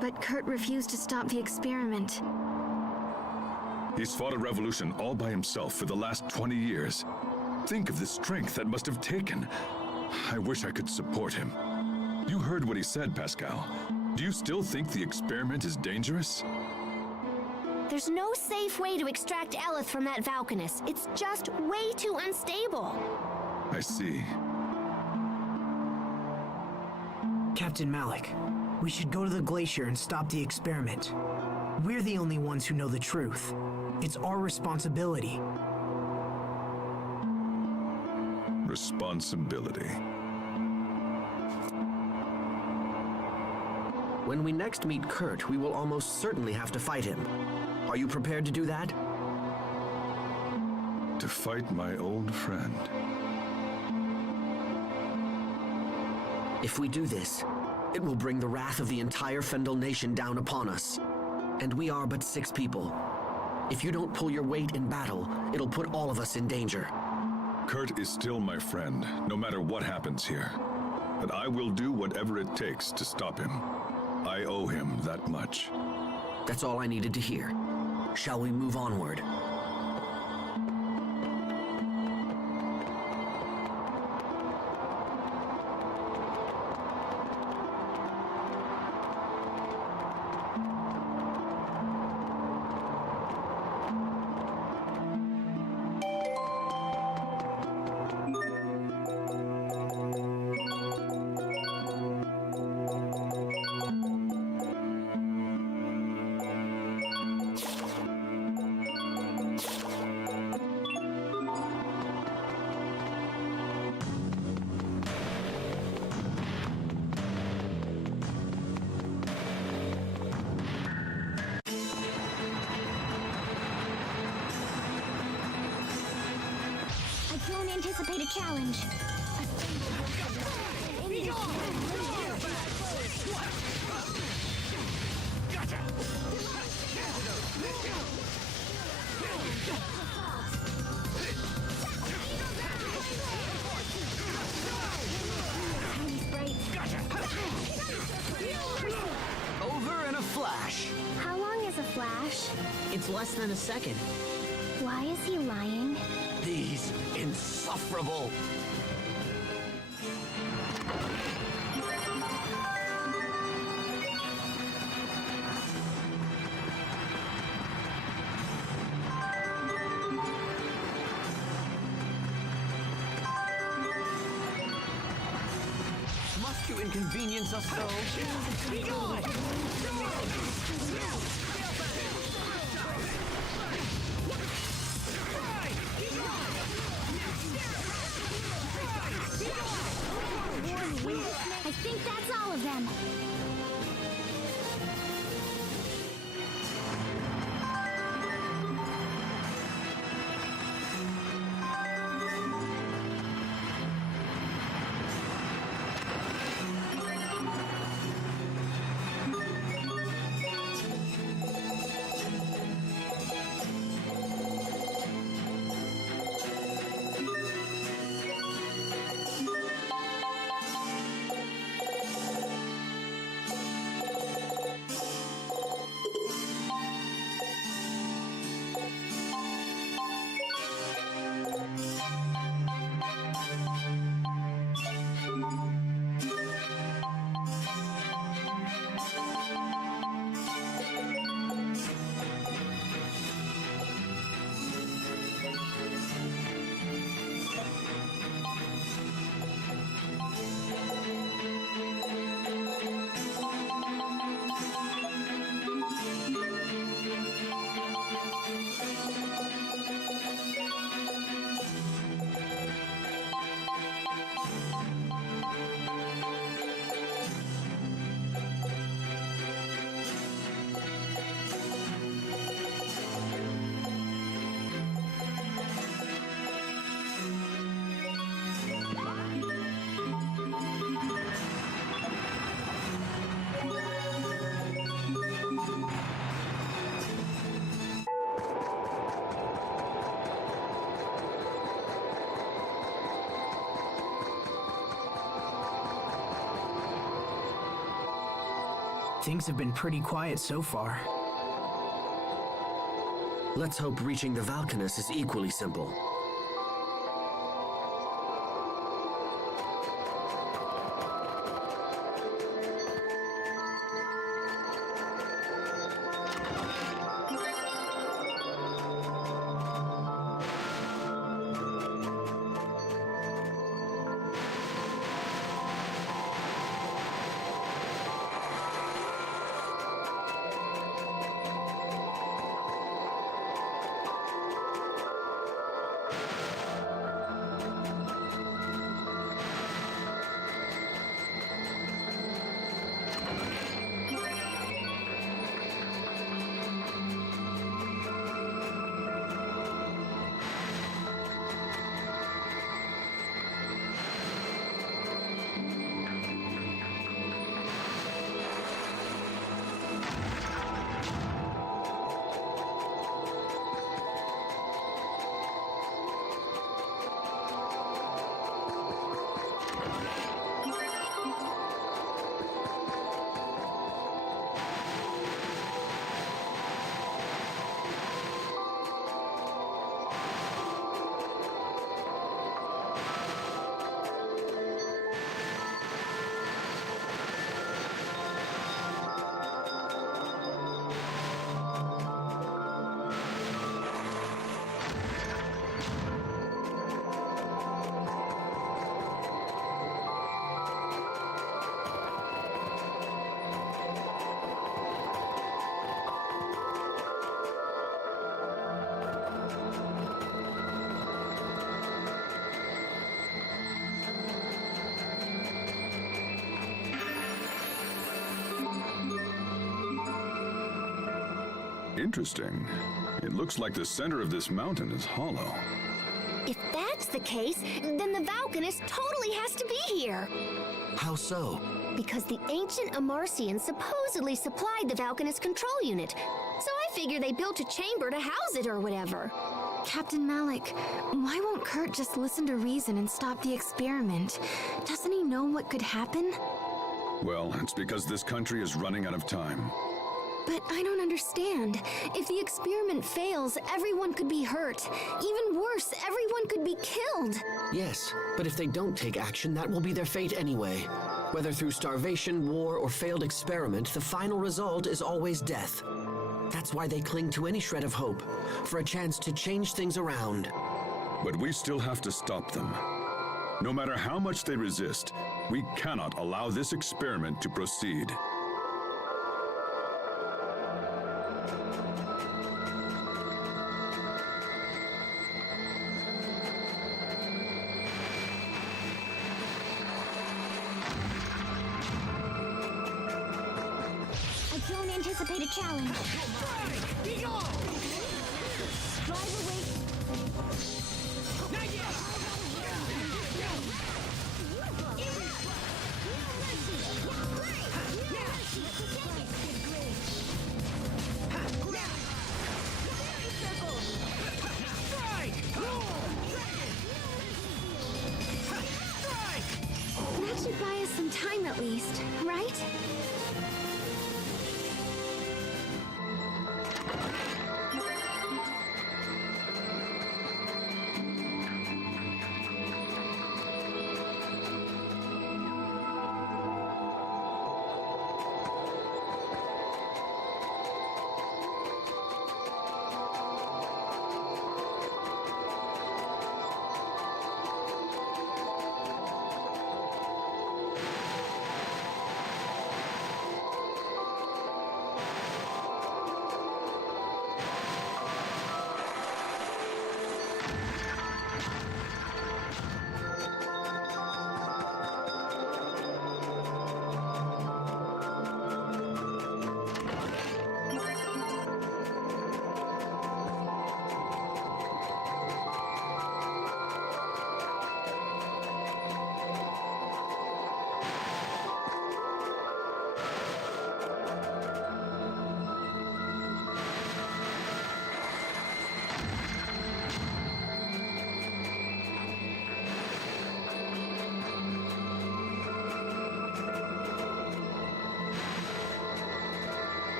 But Kurt refused to stop the experiment. He's fought a revolution all by himself for the last 20 years. Think of the strength that must have taken. I wish I could support him. You heard what he said, Pascal. Do you still think the experiment is dangerous? There's no safe way to extract Eleth from that Valkanus. It's just way too unstable. I see. Captain Malik, we should go to the glacier and stop the experiment. We're the only ones who know the truth. It's our responsibility. Responsibility. When we next meet Kurt, we will almost certainly have to fight him. Are you prepared to do that? To fight my old friend. If we do this, it will bring the wrath of the entire Fendel Nation down upon us. And we are but 6 people. If you don't pull your weight in battle, it'll put all of us in danger. Kurt is still my friend, no matter what happens here. But I will do whatever it takes to stop him. I owe him that much. That's all I needed to hear. Shall we move onward? I don't anticipate a challenge. Over in a flash. How long is a flash? It's less than a second. Why is he lying? These insufferable... Must you inconvenience us so? Be gone! I think that's all of them. Things have been pretty quiet so far. Let's hope reaching the Valkanus is equally simple. Interesting. It looks like the center of this mountain is hollow. If that's the case, then the Valkanist totally has to be here. How so? Because the ancient Amarcians supposedly supplied the Valkanist control unit. So I figure they built a chamber to house it or whatever. Captain Malik, why won't Kurt just listen to reason and stop the experiment? Doesn't he know what could happen? Well, it's because this country is running out of time. But I don't understand. If the experiment fails, everyone could be hurt. Even worse, everyone could be killed. Yes, but if they don't take action, that will be their fate anyway. Whether through starvation, war, or failed experiment, the final result is always death. That's why they cling to any shred of hope, for a chance to change things around. But we still have to stop them. No matter how much they resist, we cannot allow this experiment to proceed. I don't anticipate a challenge. Drive away. That should buy us some time at least, right?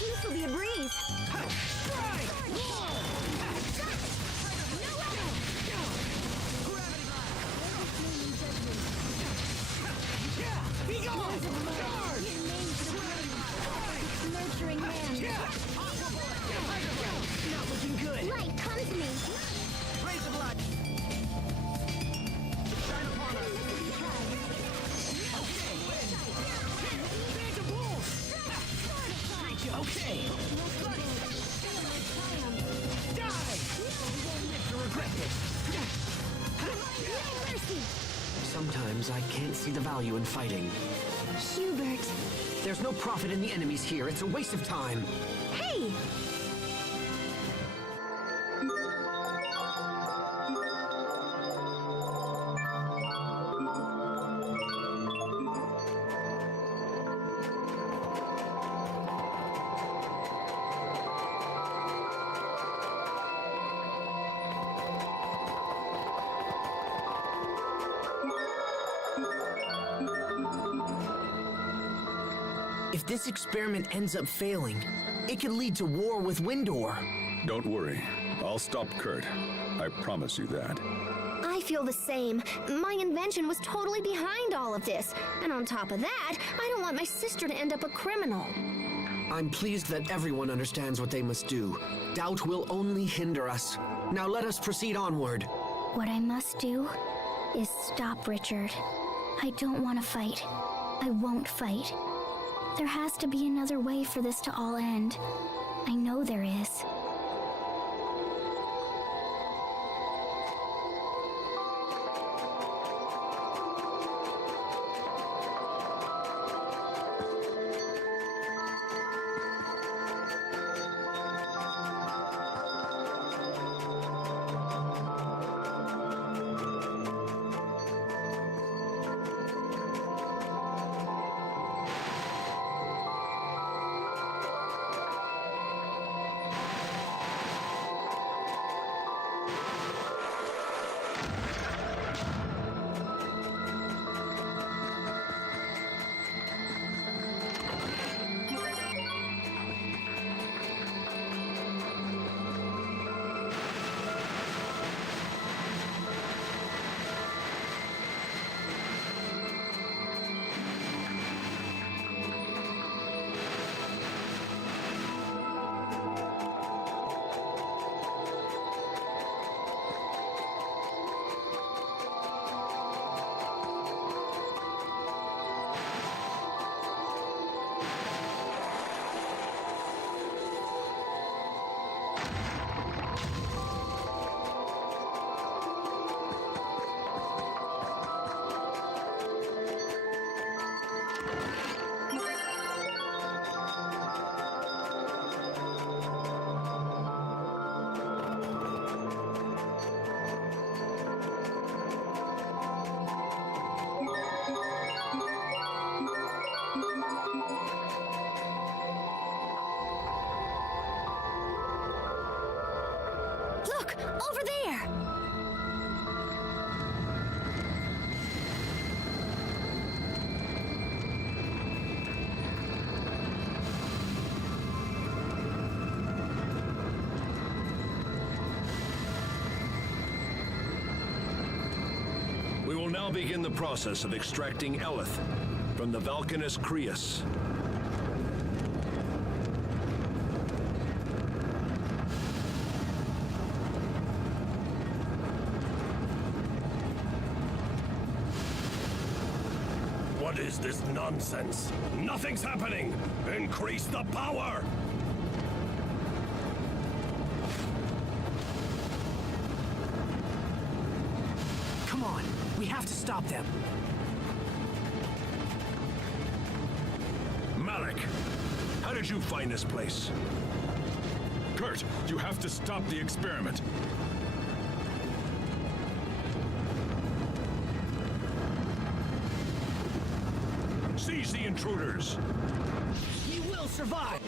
This will be a breeze. Nurturing hand. Not looking good. Light, come to me. Raise the blood. Shine upon us. Okay. Die! You won't live to regret this. Sometimes I can't see the value in fighting. Hubert. There's no profit in the enemies here. It's a waste of time. Hey! If this experiment ends up failing, it could lead to war with Windor. Don't worry. I'll stop Kurt. I promise you that. I feel the same. My invention was totally behind all of this. And on top of that, I don't want my sister to end up a criminal. I'm pleased that everyone understands what they must do. Doubt will only hinder us. Now let us proceed onward. What I must do is stop Richard. I don't want to fight. I won't fight. There has to be another way for this to all end. I know there is. Look! Over there! We will now begin the process of extracting Eleth from the Valkanus Crius. What is this nonsense? Nothing's happening! Increase the power! Come on, we have to stop them. Malik, how did you find this place? Kurt, you have to stop the experiment. Seize the intruders! We will survive!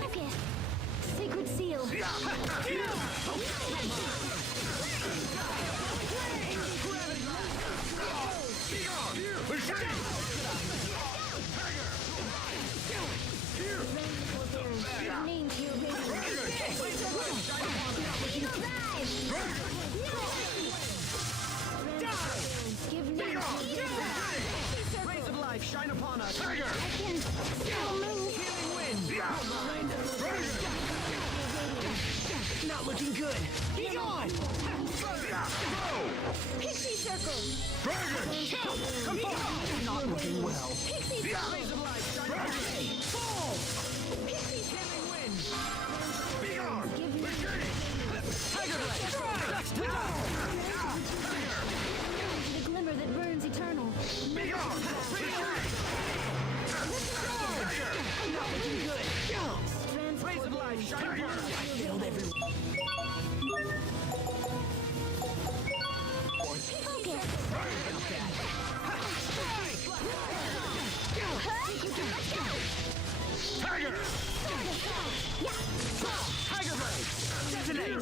Marcus! Sacred seal! Rays of life shine upon us! Not looking good! Be gone! Pixie circle! Come forward! Not looking well. Pixie circle! Rays of life shine upon us! Fall! Pixie circle! Tiger Blade! The glimmer that burns eternal. Not looking good! Rays of life shine upon us! I failed everyone. Tiger! Tiger Blade! Detonate!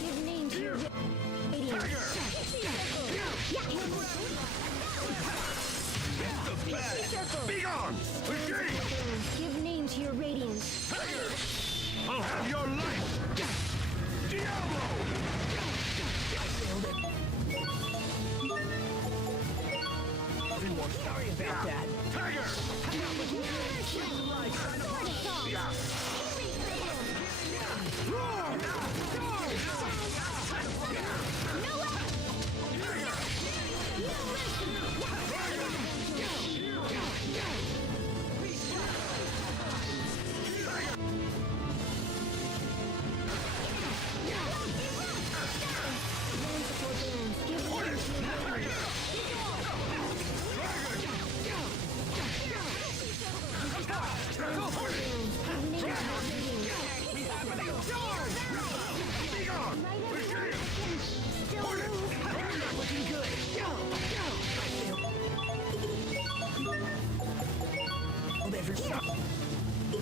Give name to your radiance. Tiger! Sorry about that. Tiger!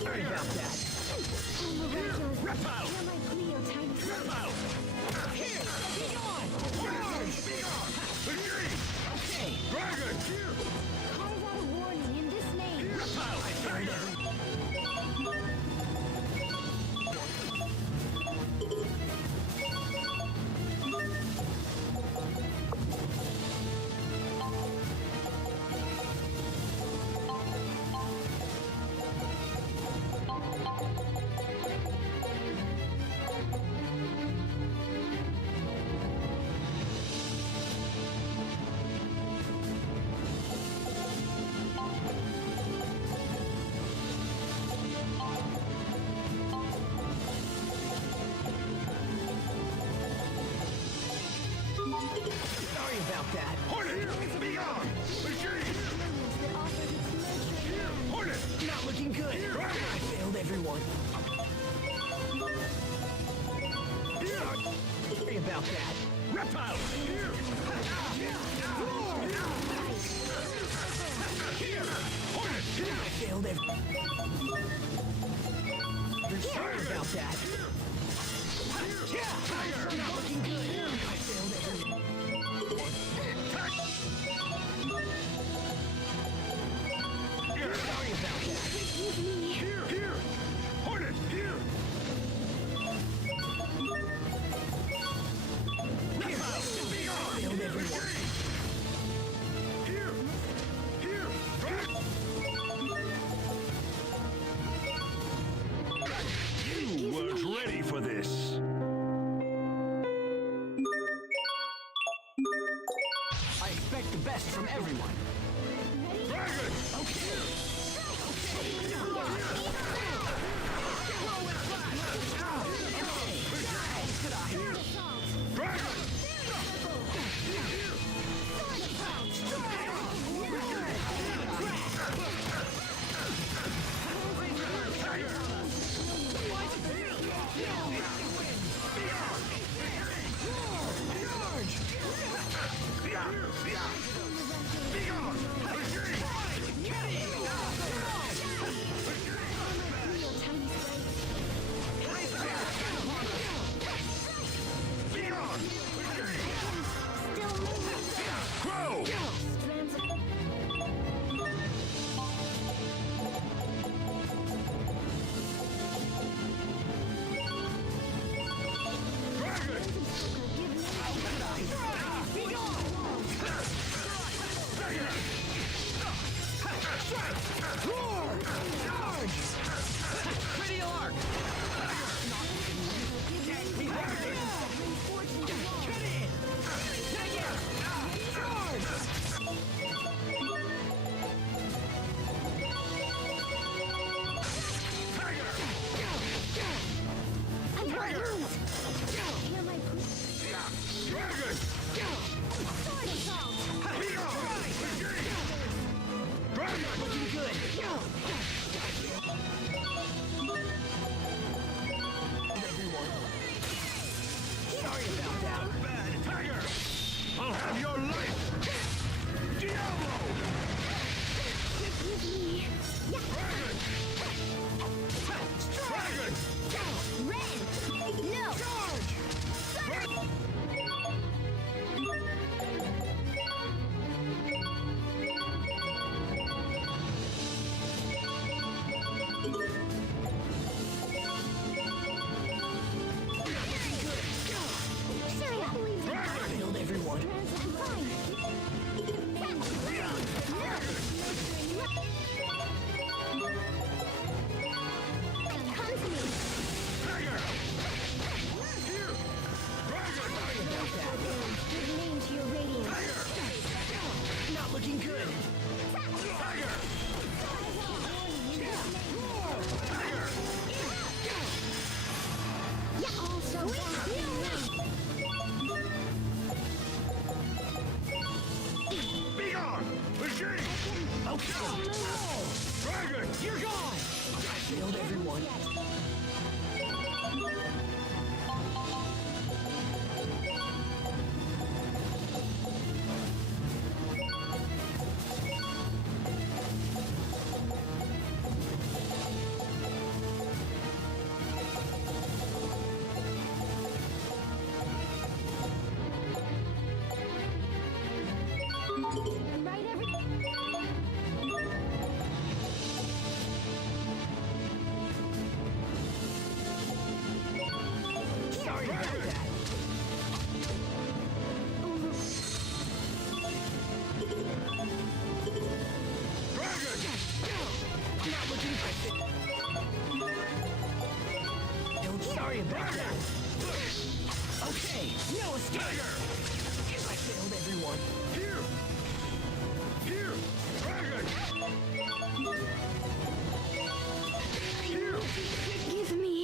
Sorry about that. Reptile! Reptile! Here! Be gone! Retreat! Okay. Dragon! Carve out a warning in this name. Reptile! Tiger! Sorry about that. Hornet! Be gone! Retreat! Hornet! Not looking good. I failed everyone. Sorry about that. Reptile! Here! Hornet! I failed everyone. Sorry about that. Tiger! Not looking good. I failed everyone. Sorry about that. Here! Hornet! Here! Reptile! Be gone! Failed everyone. Here! You weren't ready for this! I expect the best from everyone. Dragon! Dragon! Crow! Dragon! Tiger! on! Machine! Okay. Dragon! You're gone! I failed everyone. Sorry about that. Not looking Don't sorry about that. Okay, no escape. I failed everyone. Here! Here! Dragon! Here! Give me.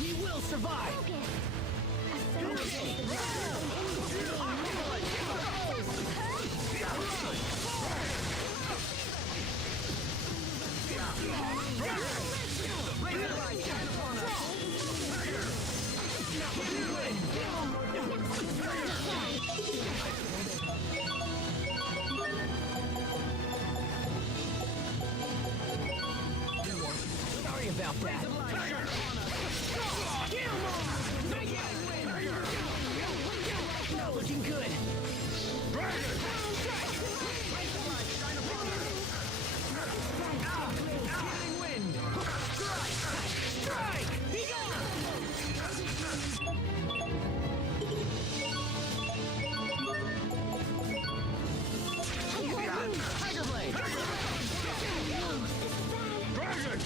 We will survive. Sorry about that. Not looking good. Healing wind. Strike! Be gone! Tiger Blade! Dragon!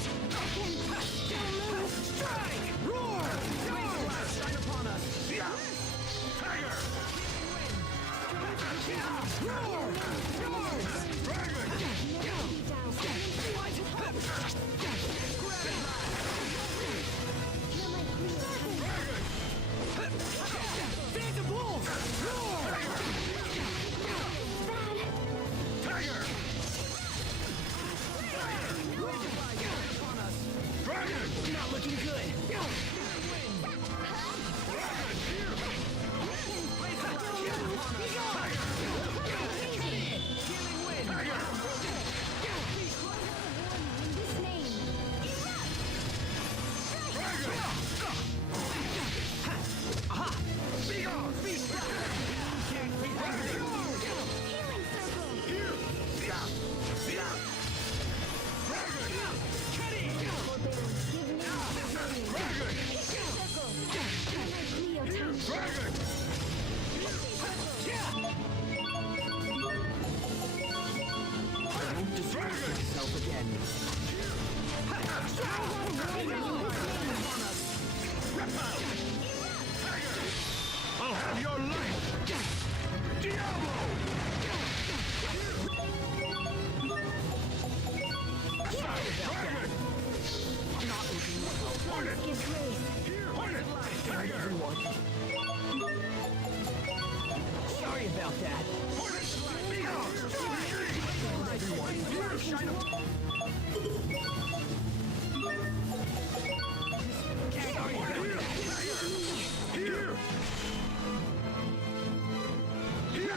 Strike! Roar! Roar! Shine upon us! Tiger! Roar! Roar! Dragon! Phantom Wolf! Roar! Tiger! Dragon! Not looking good! I'll have your life! Diablo! Dragon! Hornet! Here! Hornet! Tiger! Sorry about that. Hornet! Be gone! Everyone, here, shine up. Here! Here!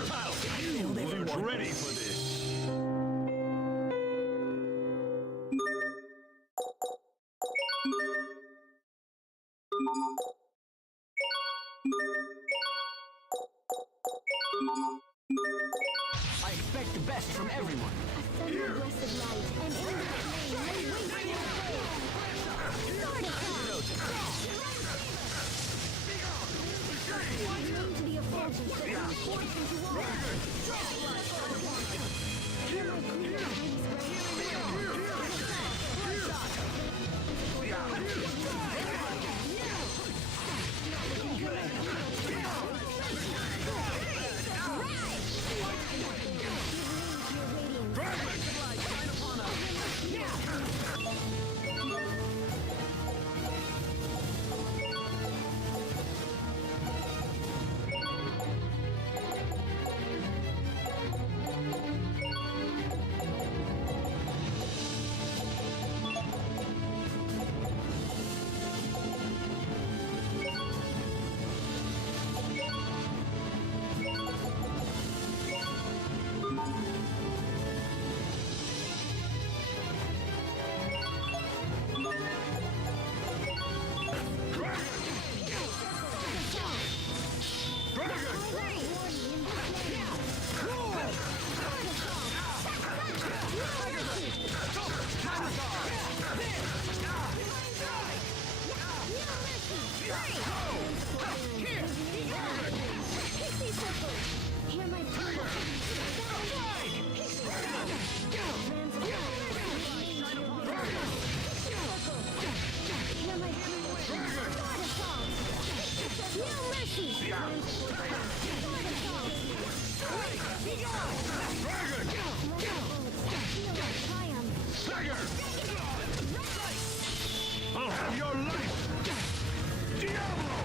You weren't ready for this! I expect the best from everyone. I'll have your life! Diablo!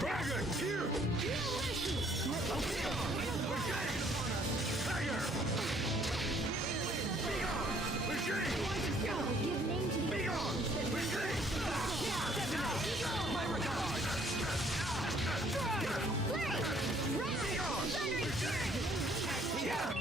Dragon, here! Tiger! Be gone! Machine! Be gone! Machine! My regard! Be gone! Yeah!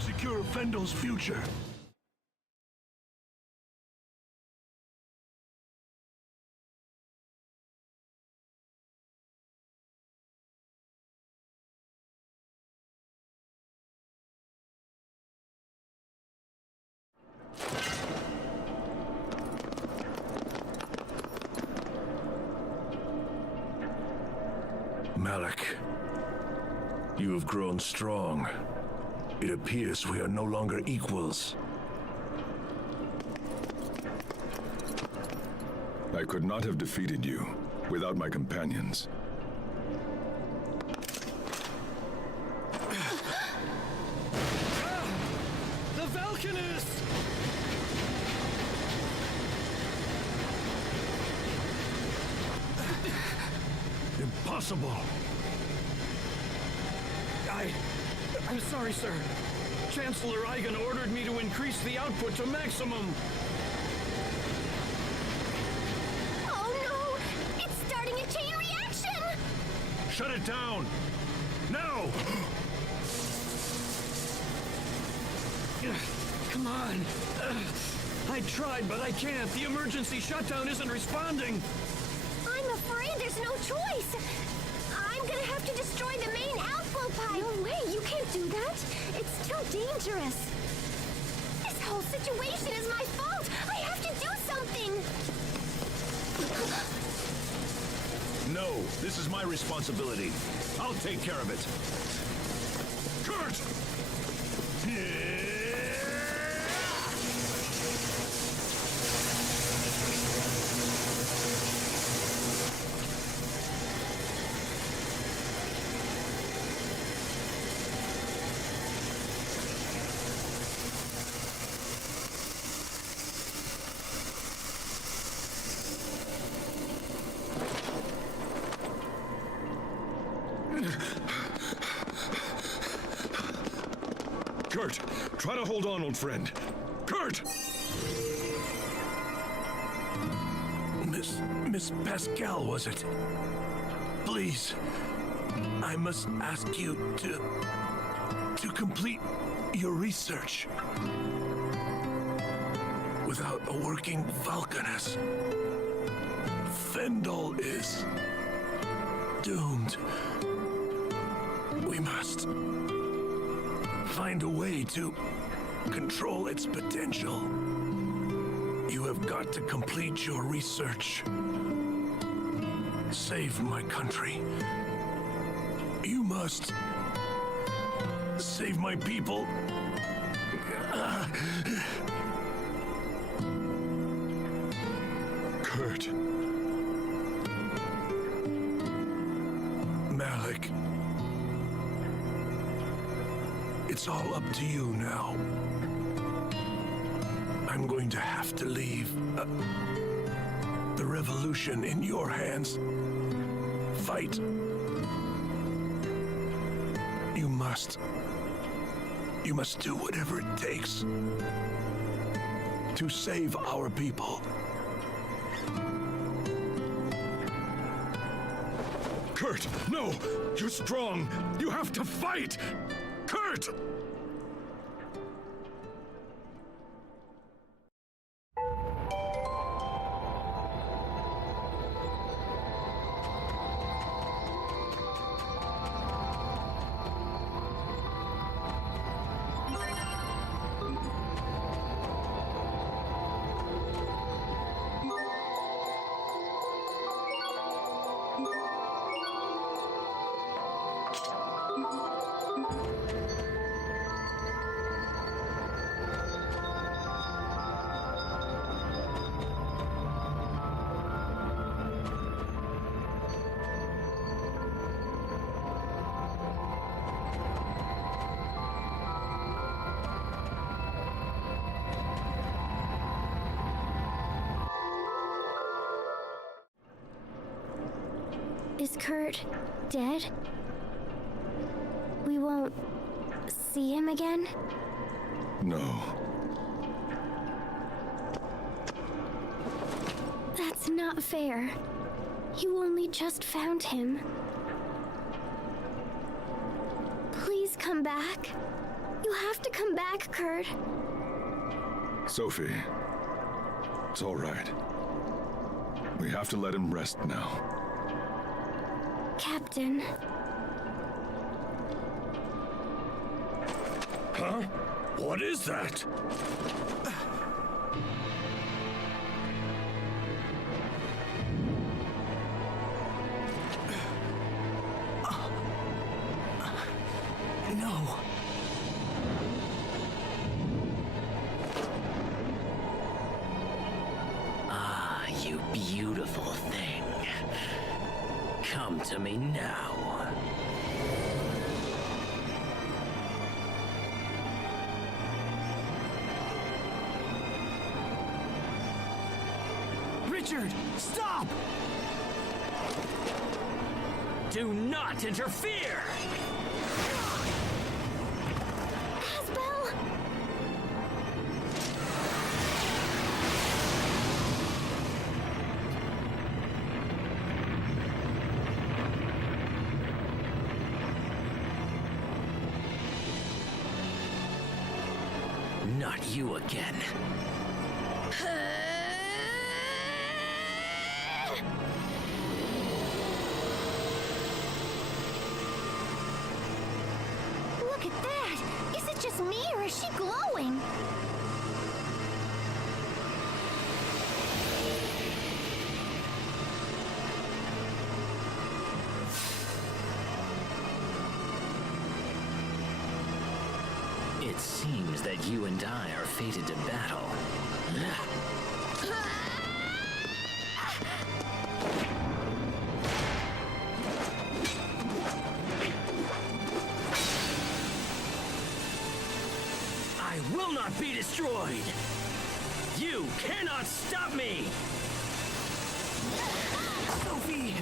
Secure Fendel's future. Malik, you have grown strong. It appears we are no longer equals. I could not have defeated you without my companions. The Valkanist! Impossible! I'm sorry, sir. Chancellor Eigen ordered me to increase the output to maximum. Oh no! It's starting a chain reaction! Shut it down! Now! Come on. I tried, but I can't. The emergency shutdown isn't responding. I'm afraid there's no choice. I'm gonna have to destroy the main outflow pipe. No way, you can't do that. It's too dangerous. This whole situation is my fault. I have to do something. No, this is my responsibility. I'll take care of it. Kurt! Kurt, try to hold on, old friend. Kurt! Miss Pascal, was it? Please, I must ask you to to complete your research. Without a working Valkanus, Fendel is doomed. We must find a way to control its potential. You have got to complete your research. Save my country. You must save my people. Kurt. Malik. It's all up to you now. I'm going to have to leave the revolution in your hands. Fight. You must do whatever it takes to save our people. Kurt, no! You're strong! You have to fight! Kurt! Is Kurt dead? We won't see him again? No. That's not fair. You only just found him. Please come back. You have to come back, Kurt. Sophie, it's all right. We have to let him rest now. Captain. Huh? What is that? No. Ah, you beautiful thing. Come to me now. Richard, stop! Do not interfere! Asbel! Not you again. Look at that! Is it just me or is she glowing? It seems that you and I are fated to battle. I will not be destroyed! You cannot stop me! Sophie!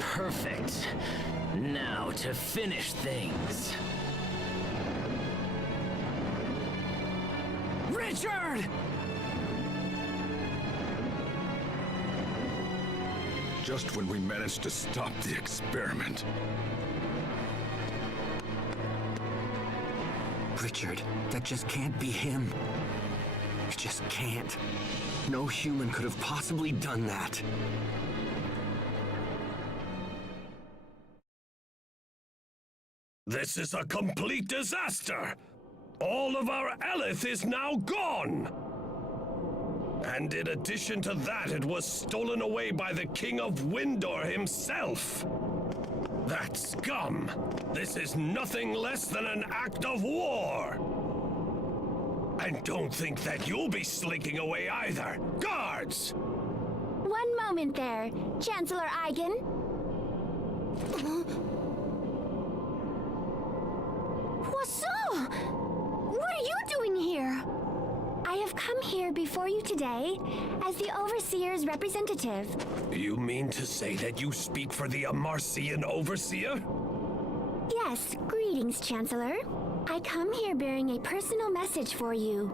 Perfect. Now to finish things. Richard! Just when we managed to stop the experiment. Richard, that just can't be him. It just can't. No human could have possibly done that. This is a complete disaster! All of our Elith is now gone! And in addition to that, it was stolen away by the King of Windor himself! That scum! This is nothing less than an act of war! And don't think that you'll be slinking away either! Guards! One moment there, Chancellor Eigen. Poisson! What are you doing here? I have come here before you today as the Overseer's representative. You mean to say that you speak for the Amarcian Overseer? Yes, greetings, Chancellor. I come here bearing a personal message for you.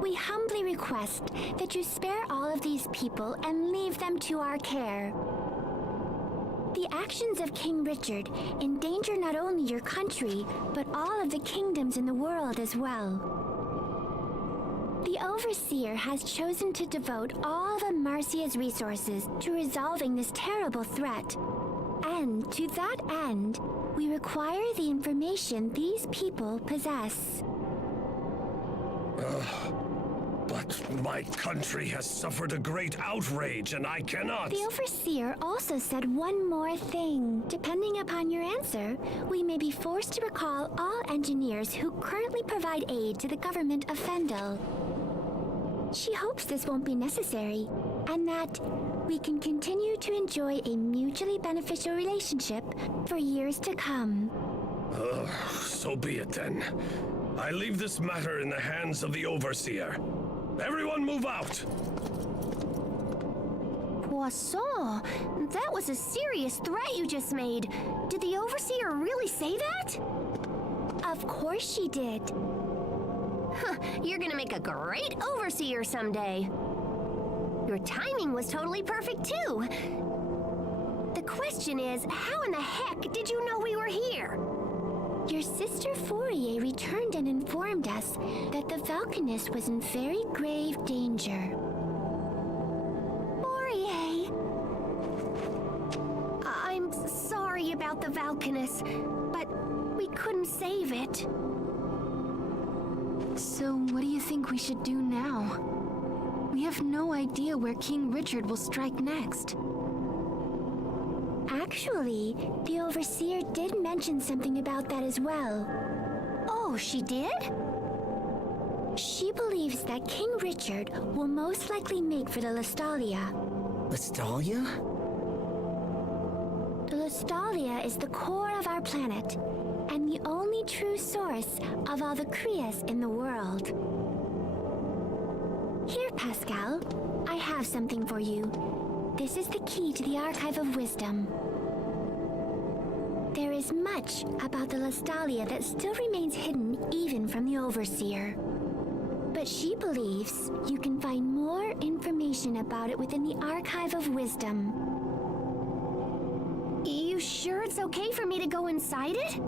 We humbly request that you spare all of these people and leave them to our care. The actions of King Richard endanger not only your country, but all of the kingdoms in the world as well. The Overseer has chosen to devote all of Amarcia's resources to resolving this terrible threat. And to that end, we require the information these people possess. But my country has suffered a great outrage, and I cannot... The Overseer also said one more thing. Depending upon your answer, we may be forced to recall all engineers who currently provide aid to the government of Fendel. She hopes this won't be necessary, and that we can continue to enjoy a mutually beneficial relationship for years to come. So be it then. I leave this matter in the hands of the Overseer. Everyone move out! Poisson, that was a serious threat you just made. Did the Overseer really say that? Of course she did. Huh, you're gonna make a great overseer someday. Your timing was totally perfect, too. The question is, how in the heck did you know we were here? Your sister Fourier returned and informed us that the Valkanist was in very grave danger. Fourier! I'm sorry about the Valkanist, but we couldn't save it. So, what do you think we should do now? We have no idea where King Richard will strike next. Actually, the Overseer did mention something about that as well. Oh, she did? She believes that King Richard will most likely make for the Lestalia. Lestalia? The Lestalia is the core of our planet, and the only true source of all the Krias in the world. Here, Pascal, I have something for you. This is the key to the Archive of Wisdom. There is much about the Lestalia that still remains hidden even from the Overseer. But she believes you can find more information about it within the Archive of Wisdom. You sure it's okay for me to go inside it?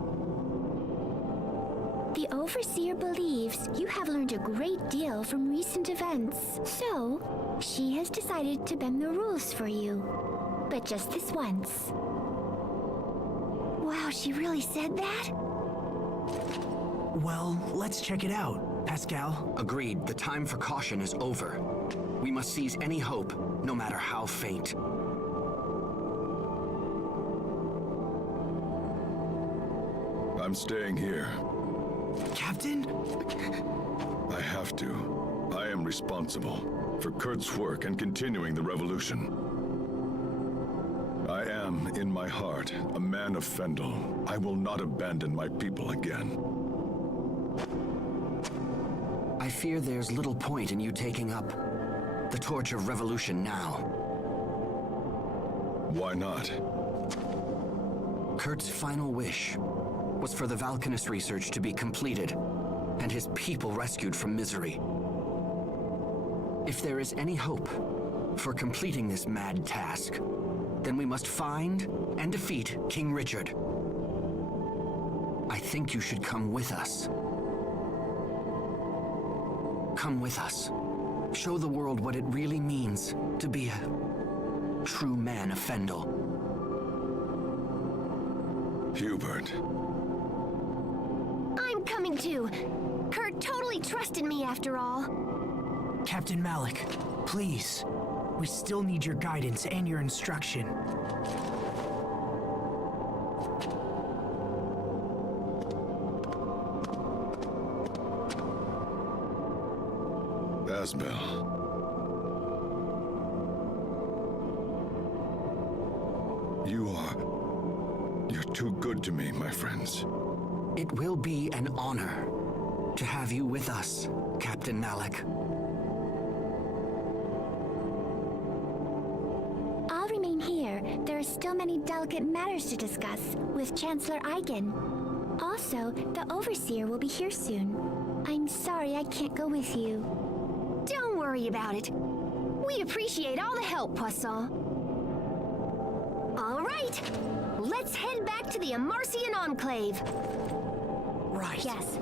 The Overseer believes you have learned a great deal from recent events, so she has decided to bend the rules for you. But just this once. Wow, she really said that? Well, let's check it out, Pascal. Agreed. The time for caution is over. We must seize any hope, no matter how faint. I'm staying here. Captain? I have to. I am responsible for Kurt's work and continuing the revolution. I am, in my heart, a man of Fendel. I will not abandon my people again. I fear there's little point in you taking up the torch of revolution now. Why not? Kurt's final wish was for the Valkanist research to be completed and his people rescued from misery. If there is any hope, For completing this mad task, then we must find and defeat King Richard. I think you should come with us. Come with us. Show the world what it really means to be a true man of Fendel. Hubert. I'm coming too. Kurt totally trusted me after all. Captain Malik, please. We still need your guidance and your instruction. Asbel. You're too good to me, my friends. It will be an honor to have you with us, Captain Malik. I'll remain here. There are still many delicate matters to discuss with Chancellor Eigen. Also, the Overseer will be here soon. I'm sorry I can't go with you. Don't worry about it. We appreciate all the help, Poisson. All right, let's head back to the Amarcian Enclave. Right. Yes,